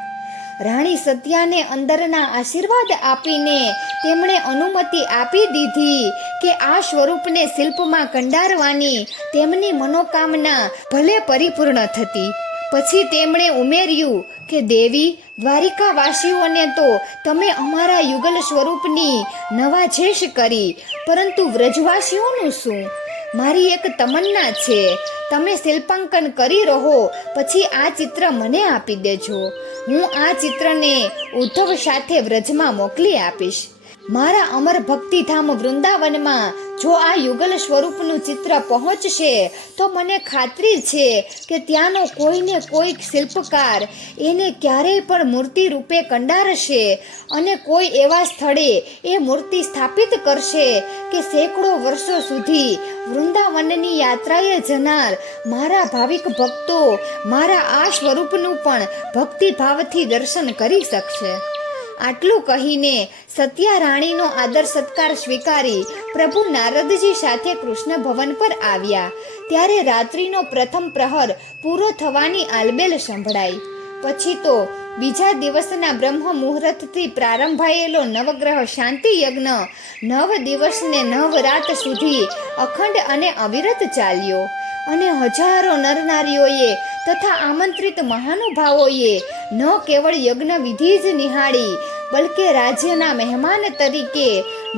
રાણી સત્યાને અંદરના આશીર્વાદ આપીને તેમણે અનુમતિ આપી દીધી કે આ સ્વરૂપને શિલ્પમાં કંડારવાની તેમની મનોકામના ભલે પરિપૂર્ણ થતી. પછી તેમણે ઉમેર્યું કે દેવી, દ્વારિકાવાસીઓને તો તમે અમારા યુગલ સ્વરૂપની નવાજેશ કરી, પરંતુ વ્રજવાસીઓનું શું? મારી એક તમન્ના છે, તમે શિલ્પાંકન કરી રહો, પછી આ ચિત્ર મને આપી દેજો. હું આ ચિત્રને ઉદ્ધવ સાથે વ્રજમાં મોકલી આપીશ. મારા અમર ભક્તિધામ વૃંદાવનમાં જો આ યુગલ સ્વરૂપનું ચિત્ર પહોંચશે તો મને ખાતરી છે કે ત્યાંનો કોઈને કોઈ શિલ્પકાર એને ક્યારેય પણ મૂર્તિ રૂપે કંડારશે અને કોઈ એવા સ્થળે એ મૂર્તિ સ્થાપિત કરશે કે સેંકડો વર્ષો સુધી વૃંદાવનની યાત્રાએ જનાર મારા ભાવિક ભક્તો મારા આ સ્વરૂપનું પણ ભક્તિભાવથી દર્શન કરી શકશે. આટલું કહીને સત્યારાણીનો આદર સત્કાર સ્વીકારી પ્રભુ નારદજી સાથે કૃષ્ણ ભવન પર આવ્યા. ત્યારે રાત્રિનો પ્રથમ પ્રહર પૂરો થવાની આલબેલ સંભળાઈ. પછી તો બીજા દિવસના બ્રહ્મ મુહૂર્તથી પ્રારંભાયેલો નવગ્રહ શાંતિ યજ્ઞ 9 દિવસને 9 રાત સુધી અખંડ અને અવિરત ચાલ્યો અને હજારો નરનારીઓએ તથા આમંત્રિત મહાનુભાવોએ ન કેવળ યજ્ઞ વિધિ જ નિહાળી, બલકે રાજ્યના મહેમાન તરીકે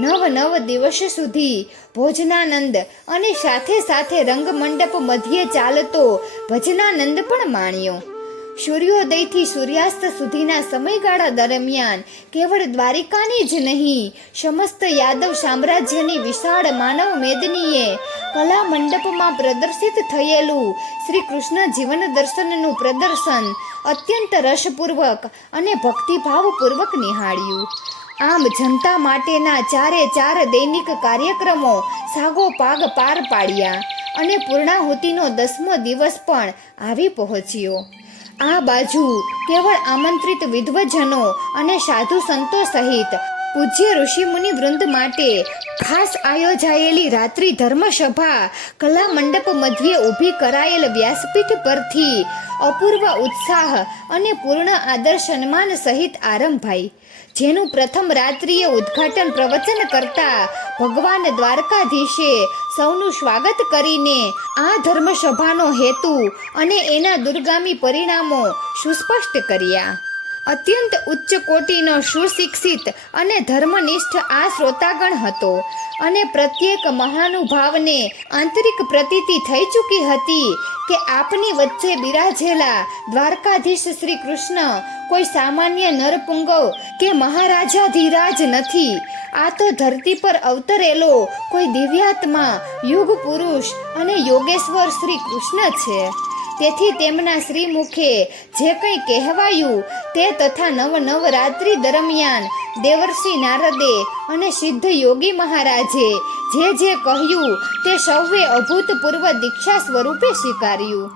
9 દિવસ સુધી ભોજનાનંદ અને સાથે સાથે રંગમંડપ મધ્યે ચાલતો ભજનાનંદ પણ માણ્યો. સૂર્યોદયથી સૂર્યાસ્ત સુધીના સમયગાળા દરમિયાન કેવળ દ્વારિકાની જ નહીં, સમસ્ત યાદવ સામ્રાજ્યની વિશાળ માનવ મેદનીએ કલા મંડપમાં પ્રદર્શિત થયેલું શ્રી કૃષ્ણ જીવન દર્શનનું પ્રદર્શન અત્યંત રસપૂર્વક અને ભક્તિભાવપૂર્વક નિહાળ્યું. આમ જનતા માટેના 4 દૈનિક કાર્યક્રમો સાગોપાગ પાર પાડ્યા અને પૂર્ણાહુતિનો 10મો દિવસ પણ આવી પહોંચ્યો. આ બાજુ કેવળ આમંત્રિત વિદ્વજનો અને સાધુ સંતો સહિત પૂજ્ય ઋષિમુનિ વૃંદ માટે ખાસ આયોજાયેલી રાત્રિ ધર્મસભા કલા મંડપ મધ્યે ઊભી કરાયેલ વ્યાસપીઠ પરથી અપૂર્વ ઉત્સાહ અને પૂર્ણ આદર સન્માન સહિત આરંભાઈ, જેનું પ્રથમ રાત્રિએ ઉદ્ઘાટન પ્રવચન કરતા ભગવાન દ્વારકાધીશે સૌનું સ્વાગત કરીને આ ધર્મસભાનો હેતુ અને એના દૂરગામી પરિણામો સુસ્પષ્ટ કર્યા. અત્યંત ઉચ્ચ કોટીનો સુશિક્ષિત અને ધર્મનિષ્ઠ આ શ્રોતાગણ હતો અને પ્રત્યેક મહાનુભાવને આંતરિક પ્રતીતિ થઈ ચૂકી હતી કે આપની વચ્ચે બિરાજેલા દ્વારકાધીશ શ્રી કૃષ્ણ કોઈ સામાન્ય નરપુંગવ કે મહારાજાધિરાજ નથી. આ તો ધરતી પર અવતરેલો કોઈ દિવ્યાત્મા, યુગ પુરુષ અને યોગેશ્વર શ્રી કૃષ્ણ છે. તેથી તેમના શ્રીમુખે જે કંઈ કહેવાયું તે તથા નવરાત્રિ દરમિયાન દેવર્ષિ નારદે અને સિદ્ધ યોગી મહારાજે જે કહ્યું તે સૌએ અભૂતપૂર્વ દીક્ષા સ્વરૂપે સ્વીકાર્યું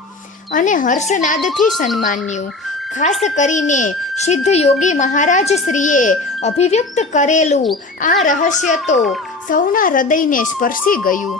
અને હર્ષનાદથી સન્માન્યું. ખાસ કરીને સિદ્ધ યોગી મહારાજ શ્રીએ અભિવ્યક્ત કરેલું આ રહસ્ય તો સૌના હૃદયને સ્પર્શી ગયું.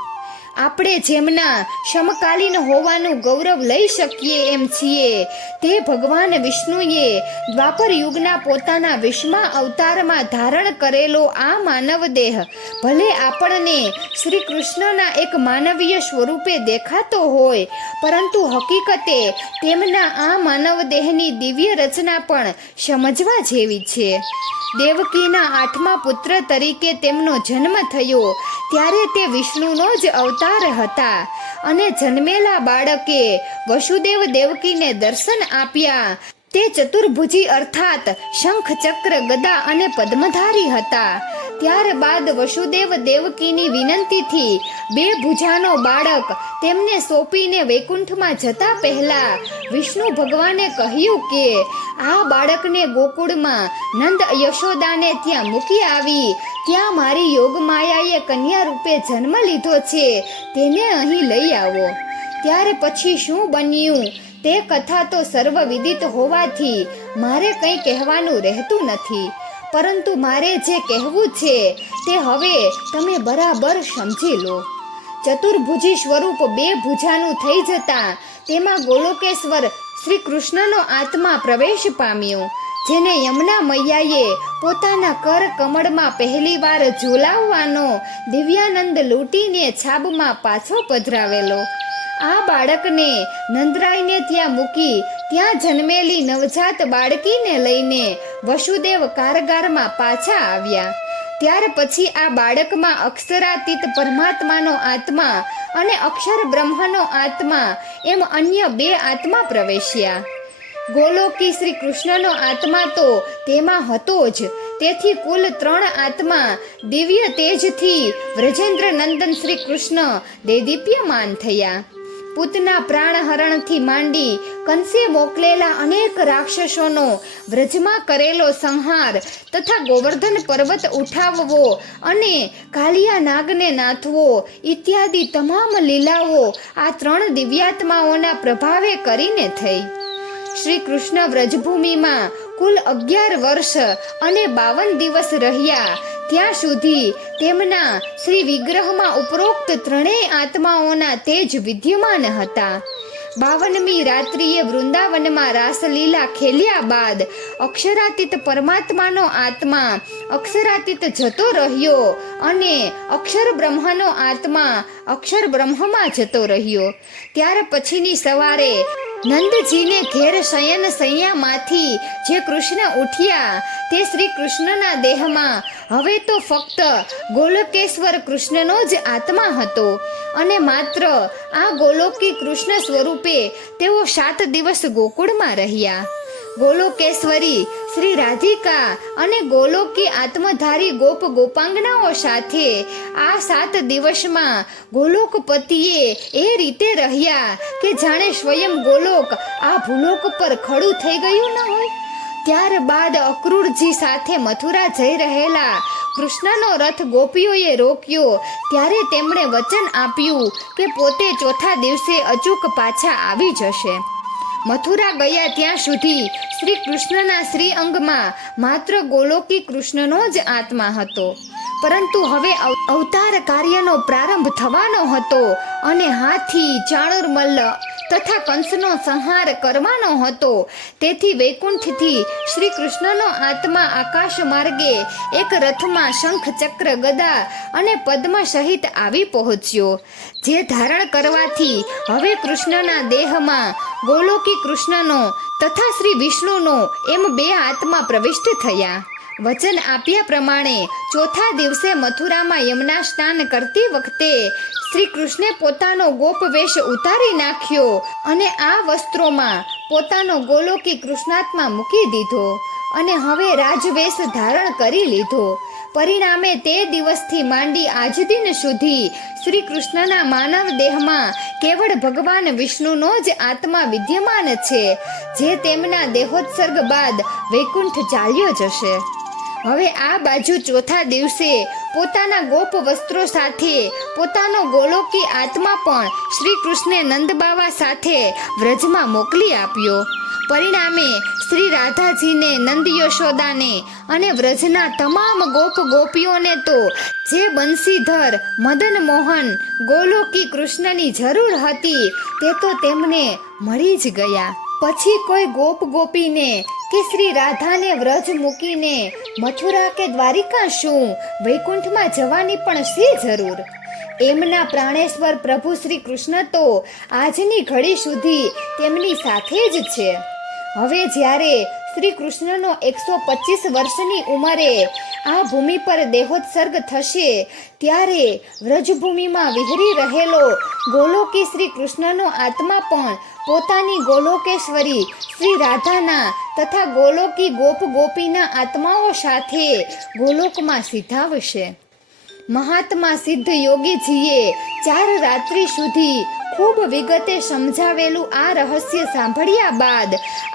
આપણે જેમના સમકાલીન હોવાનું ગૌરવ લઈ શકીએ એમ છીએ તે ભગવાન વિષ્ણુએ દ્વાપર યુગના પોતાના 20મા અવતારમાં ધારણ કરેલો આ માનવ દેહ ભલે આપણને શ્રી કૃષ્ણના એક માનવીય સ્વરૂપે દેખાતો હોય, પરંતુ હકીકતે તેમના આ માનવ દેહની દિવ્ય રચના પણ સમજવા જેવી છે. દેવકીના 8મા પુત્ર તરીકે તેમનો જન્મ થયો ત્યારે તે વિષ્ણુનો જ અવતાર હતા અને જન્મેલા બાળકે વસુદેવ દેવકીને દર્શન આપ્યા તે ચતુર્ભુજી અર્થાત શંખ ચક્ર ગદા અને પદ્મધારી હતા. ત્યારબાદ વસુદેવ દેવકીની વિનંતીથી 2 ભુજાનો બાળક તેમને સોંપીને વૈકુંઠમાં જતા પહેલા વિષ્ણુ ભગવાને કહ્યું કે આ બાળકને ગોકુળમાં નંદ યશોદાને ત્યાં મૂકી આવી, ત્યાં મારી યોગમાયાએ કન્યા રૂપે જન્મ લીધો છે, તેને અહીં લઈ આવો. ત્યાર પછી શું બન્યું તે કથા તો સર્વવિદિત હોવાથી મારે કંઈ કહેવાનું રહેતું નથી, પરંતુ મારે જે કહેવું છે તે હવે તમે બરાબર સમજી લો. ચતુર્ભુજી સ્વરૂપ 2 ભુજાનું થઈ જતા તેમાં ગોલોકેશ્વર શ્રી કૃષ્ણનો આત્મા પ્રવેશ પામ્યો, જેને યમુના મૈયાએ પોતાના કર કમળમાં પહેલીવાર ઝુલાવવાનો દિવ્યાનંદ લૂંટીને છાબમાં પાછો પધરાવેલો. આ બાળકને નંદરાયને ત્યાં મૂકી ત્યાં જન્મેલી નવજાત બાળકીને લઈને વસુદેવ કારાગારમાં પાછા આવ્યા. ત્યાર પછી આ બાળકમાં અક્ષરાતીત પરમાત્માનો આત્મા અને અક્ષર બ્રહ્મનો આત્મા એમ અન્ય 2 આત્મા પ્રવેશ્યા. ગોલોકી શ્રી કૃષ્ણનો આત્મા તો તેમાં હતો જ, તેથી કુલ 3 આત્મા દિવ્ય તેજથી વ્રજેન્દ્ર નંદન શ્રી કૃષ્ણ દેદીપ્યમાન થયા. પૂતના પ્રાણહરણથી માંડી કંસે મોકલેલા અનેક રાક્ષસોનો વ્રજમાં કરેલો સંહાર તથા ગોવર્ધન પર્વત ઉઠાવવો અને કાલિયા નાગને નાથવો ઇત્યાદિ તમામ લીલાઓ આ 3 દિવ્યાત્માઓના પ્રભાવે કરીને થઈ. શ્રી કૃષ્ણ વ્રજભૂમિમાં કુલ 11 વર્ષ અને 52 દિવસ રહ્યા. ત્યાં સુધી તેમના શ્રી વિગ્રહમાં ઉપરોક્ત 3 આત્માઓના તેજ વિદ્યમાન હતા. 52મી રાત્રિએ વૃંદાવનમાં રાસલીલા ખેલ્યા બાદ અક્ષરાતીત પરમાત્માનો આત્મા અક્ષરાતીત જતો રહ્યો અને અક્ષર બ્રહ્મનો આત્મા અક્ષર બ્રહ્મમાં જતો રહ્યો. ત્યાર પછીની સવારે નંદજીને ઘેર શયન શૈયામાંથી જે કૃષ્ણ ઉઠ્યા તે શ્રી કૃષ્ણના દેહમાં હવે તો ફક્ત ગોલોકેશ્વર કૃષ્ણનો જ આત્મા હતો અને માત્ર આ ગોલોકી કૃષ્ણ સ્વરૂપે તેઓ 7 દિવસ ગોકુળમાં રહ્યા. ગોલોકેશ્વરી શ્રી રાધિકા અને ગોલોકી આત્મધારી ગોપ ગોપાંગનાઓ સાથે આ 7 દિવસમાં ગોલોકપતિએ એ રીતે રહ્યા કે જાણે સ્વયં ગોલોક આ ભૂલોક પર ખડું થઈ ગયું ન હોય. ત્યારબાદ અક્રૂરજી સાથે મથુરા જઈ રહેલા કૃષ્ણનો રથ ગોપીઓએ રોક્યો ત્યારે તેમણે વચન આપ્યું કે પોતે ચોથા દિવસે અચૂક પાછા આવી જશે. મથુરા ગયા ત્યાં સુધી શ્રી કૃષ્ણના શ્રી અંગમાં માત્ર ગોલોકી કૃષ્ણનો જ આત્મા હતો, પરંતુ હવે અવતાર કાર્યનો પ્રારંભ થવાનો હતો અને હાથી ચાણુરમલ્લ તથા કંસનો સંહાર કરવાનો હતો. તેથી વૈકુંઠથી શ્રી કૃષ્ણનો આત્મા આકાશ માર્ગે એક રથમાં શંખ ચક્ર ગદા અને પદ્મ સહિત આવી પહોંચ્યો, જે ધારણ કરવાથી હવે કૃષ્ણના દેહમાં ગોલોકી કૃષ્ણનો તથા શ્રી વિષ્ણુનો એમ 2 આત્મા પ્રવિષ્ટ થયા. વચન આપ્યા પ્રમાણે ચોથા દિવસે મથુરામાં યમુના સ્નાન કરતી વખતે શ્રી કૃષ્ણે પોતાનો ગોપ વેશ ઉતારી નાખ્યો અને આ વસ્ત્રોમાં પોતાનો ગોલોકી કૃષ્ણાત્મા મૂકી દીધો અને હવે રાજવેશ ધારણ કરી લીધો. પરિણામે તે દિવસથી માંડી આજ દિન સુધી શ્રી કૃષ્ણના માનવ દેહમાં કેવળ ભગવાન વિષ્ણુનો જ આત્મા વિદ્યમાન છે, જે તેમના દેહોત્સર્ગ બાદ વૈકુંઠ ચાલ્યો જશે. હવે આ બાજુ ચોથા દિવસે પોતાના ગોપ વસ્ત્રો સાથે પોતાનો ગોલોકી આત્મા પણ શ્રી કૃષ્ણે નંદબાવા સાથે વ્રજમાં મોકલી આપ્યો. પરિણામે શ્રી રાધાજીને, નંદ યશોદાને અને વ્રજના તમામ ગોપ ગોપીઓને તો જે બંસીધર મદન મોહન ગોલોકી કૃષ્ણની જરૂર હતી તે તો તેમને મળી જ ગયા. પછી કોઈ ગોપ ગોપીને કે શ્રી રાધાને વ્રજ મૂકીને મથુરા કે દ્વારિકા શું વૈકુંઠમાં જવાની પણ શી જરૂર? એમના પ્રાણેશ્વર પ્રભુ શ્રી કૃષ્ણ તો આજની ઘડી સુધી તેમની સાથે જ છે. હવે જ્યારે શ્રી કૃષ્ણનો 125 વર્ષની ઉંમરે આ ભૂમિ પર દેહોત્સર્ગ થશે ત્યારે વ્રજભૂમિમાં વિહરી રહેલો ગોલોકી શ્રી કૃષ્ણનો આત્મા પણ પોતાની ગોલોકેશ્વરી શ્રી રાધાના તથા ગોલોકી ગોપ ગોપીના આત્માઓ સાથે ગોલોકમાં સિધાવશે. મહાત્મા સિદ્ધ યોગીજીએ 4 રાત્રિ સુધી ખૂબ વિગતે સમજાવેલું આ રહસ્ય સાંભળ્યા બાદ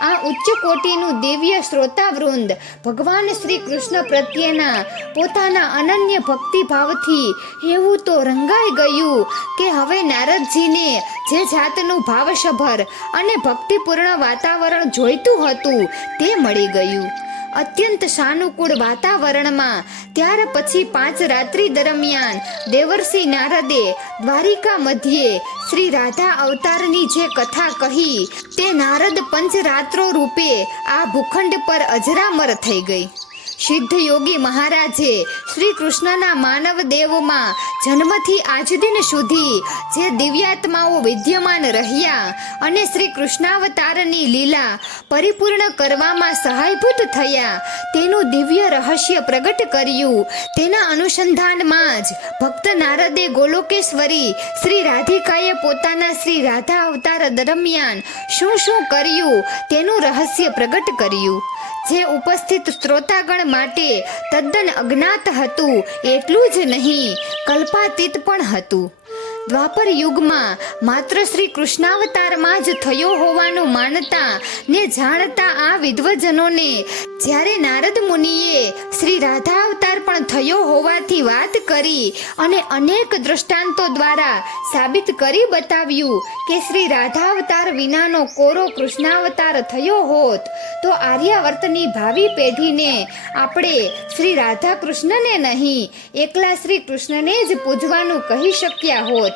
આ ઉચ્ચ કોટીનું દિવ્ય શ્રોતાવૃંદ ભગવાન શ્રી કૃષ્ણ પ્રત્યેના પોતાના અનન્ય ભક્તિભાવથી એવું તો રંગાઈ ગયું કે હવે નારદજીને જે જાતનું ભાવસભર અને ભક્તિપૂર્ણ વાતાવરણ જોઈતું હતું તે મળી ગયું. અત્યંત સાનુકૂળ વાતાવરણમાં ત્યાર પછી 5 રાત્રિ દરમિયાન દેવર્ષિ નારદે દ્વારિકા મધ્યે શ્રી રાધા અવતારની જે કથા કહી તે નારદ પંચરાત્રો રૂપે આ ભૂખંડ પર અજરામર થઈ ગઈ. સિદ્ધ યોગી મહારાજે શ્રી કૃષ્ણના માનવ દેવમાં જન્મથી આજ દિન સુધી જે દિવ્યાત્માઓ વિદ્યમાન રહ્યા અને શ્રી કૃષ્ણાવતારની લીલા પરિપૂર્ણ કરવામાં સહાયભૂત થયા તેનું દિવ્ય રહસ્ય પ્રગટ કર્યું. તેના અનુસંધાનમાં જ ભક્ત નારદે ગોલોકેશ્વરી શ્રી રાધિકાએ પોતાના શ્રી રાધા અવતાર દરમિયાન શું શું કર્યું તેનું રહસ્ય પ્રગટ કર્યું, જે ઉપસ્થિત શ્રોતાગણ માટે તદ્દન અજ્ઞાત હતું. એટલું જ નહીં, કલ્પાતીત પણ હતું. દ્વાપર યુગમાં માત્ર શ્રી કૃષ્ણાવતારમાં જ થયો હોવાનું માનતા ને જાણતા આ વિદ્વજનોને જ્યારે નારદ મુનિએ શ્રી રાધા અવતાર પણ થયો હોવાથી વાત કરી અને અનેક દ્રષ્ટાંતો દ્વારા સાબિત કરી બતાવ્યું કે શ્રી રાધા અવતાર વિનાનો કોરો કૃષ્ણાવતાર થયો હોત તો આર્યાવર્તની ભાવિ પેઢીને આપણે શ્રી રાધા કૃષ્ણને નહીં એકલા શ્રી કૃષ્ણને જ પૂજવાનું કહી શક્યા હોત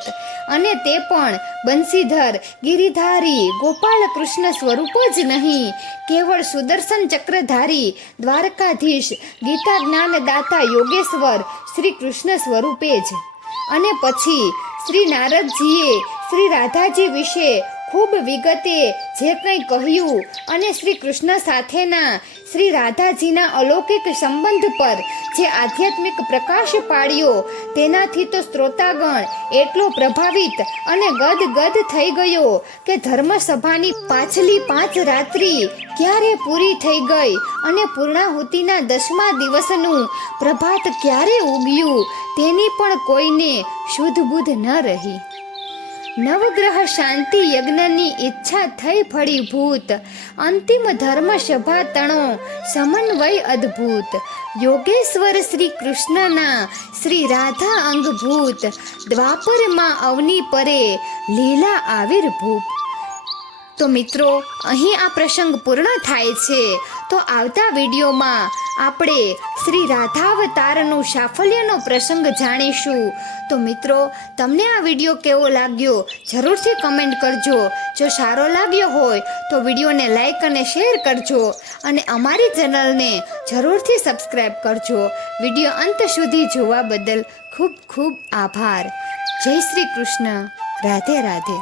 અને તે પણ બંસીધર ગિરિધારી ગોપાલ કૃષ્ણ સ્વરૂપ જ નહીં, કેવળ સુદર્શન ચક્રધારી દ્વારકાધીશ ગીતા જ્ઞાનદાતા યોગેશ્વર શ્રી કૃષ્ણ સ્વરૂપે જ. અને પછી શ્રી નારદજીએ શ્રી રાધાજી વિશે ખૂબ વિગતે જે કંઈ કહ્યું અને શ્રી કૃષ્ણ સાથેના શ્રી રાધાજીના અલૌકિક સંબંધ પર જે આધ્યાત્મિક પ્રકાશ પાડ્યો તેનાથી તો શ્રોતાગણ એટલો પ્રભાવિત અને ગદગદ થઈ ગયો કે ધર્મસભાની પાછલી 5 રાત્રિ ક્યારે પૂરી થઈ ગઈ અને પૂર્ણાહુતિના 10મા દિવસનું પ્રભાત ક્યારે ઉગ્યું તેની પણ કોઈને શુદ્ધ બુદ્ધ ન રહી. નવગ્રહ શાંતિ યજ્ઞની ઈચ્છા થઈ ફળીભૂત, અંતિમ ધર્મ સભા તણો સમન્વય અદ્ભુત, યોગેશ્વર શ્રી કૃષ્ણના શ્રી રાધા અંગભૂત, દ્વાપરમાં અવની પરે લીલા આવિર્ભૂપ. તો મિત્રો, અહીં આ પ્રસંગ પૂર્ણ થાય છે. તો આવતા વિડીયોમાં આપણે શ્રી રાધાવતારનું સાફલ્યનો પ્રસંગ જાણીશું. તો મિત્રો, તમને આ વિડીયો કેવો લાગ્યો જરૂરથી કમેન્ટ કરજો. જો સારો લાગ્યો હોય તો વિડીયોને લાઈક અને શેર કરજો અને અમારી ચેનલને જરૂરથી સબસ્ક્રાઈબ કરજો. વિડીયો અંત સુધી જોવા બદલ ખૂબ ખૂબ આભાર. જય શ્રી કૃષ્ણ. રાધે રાધે.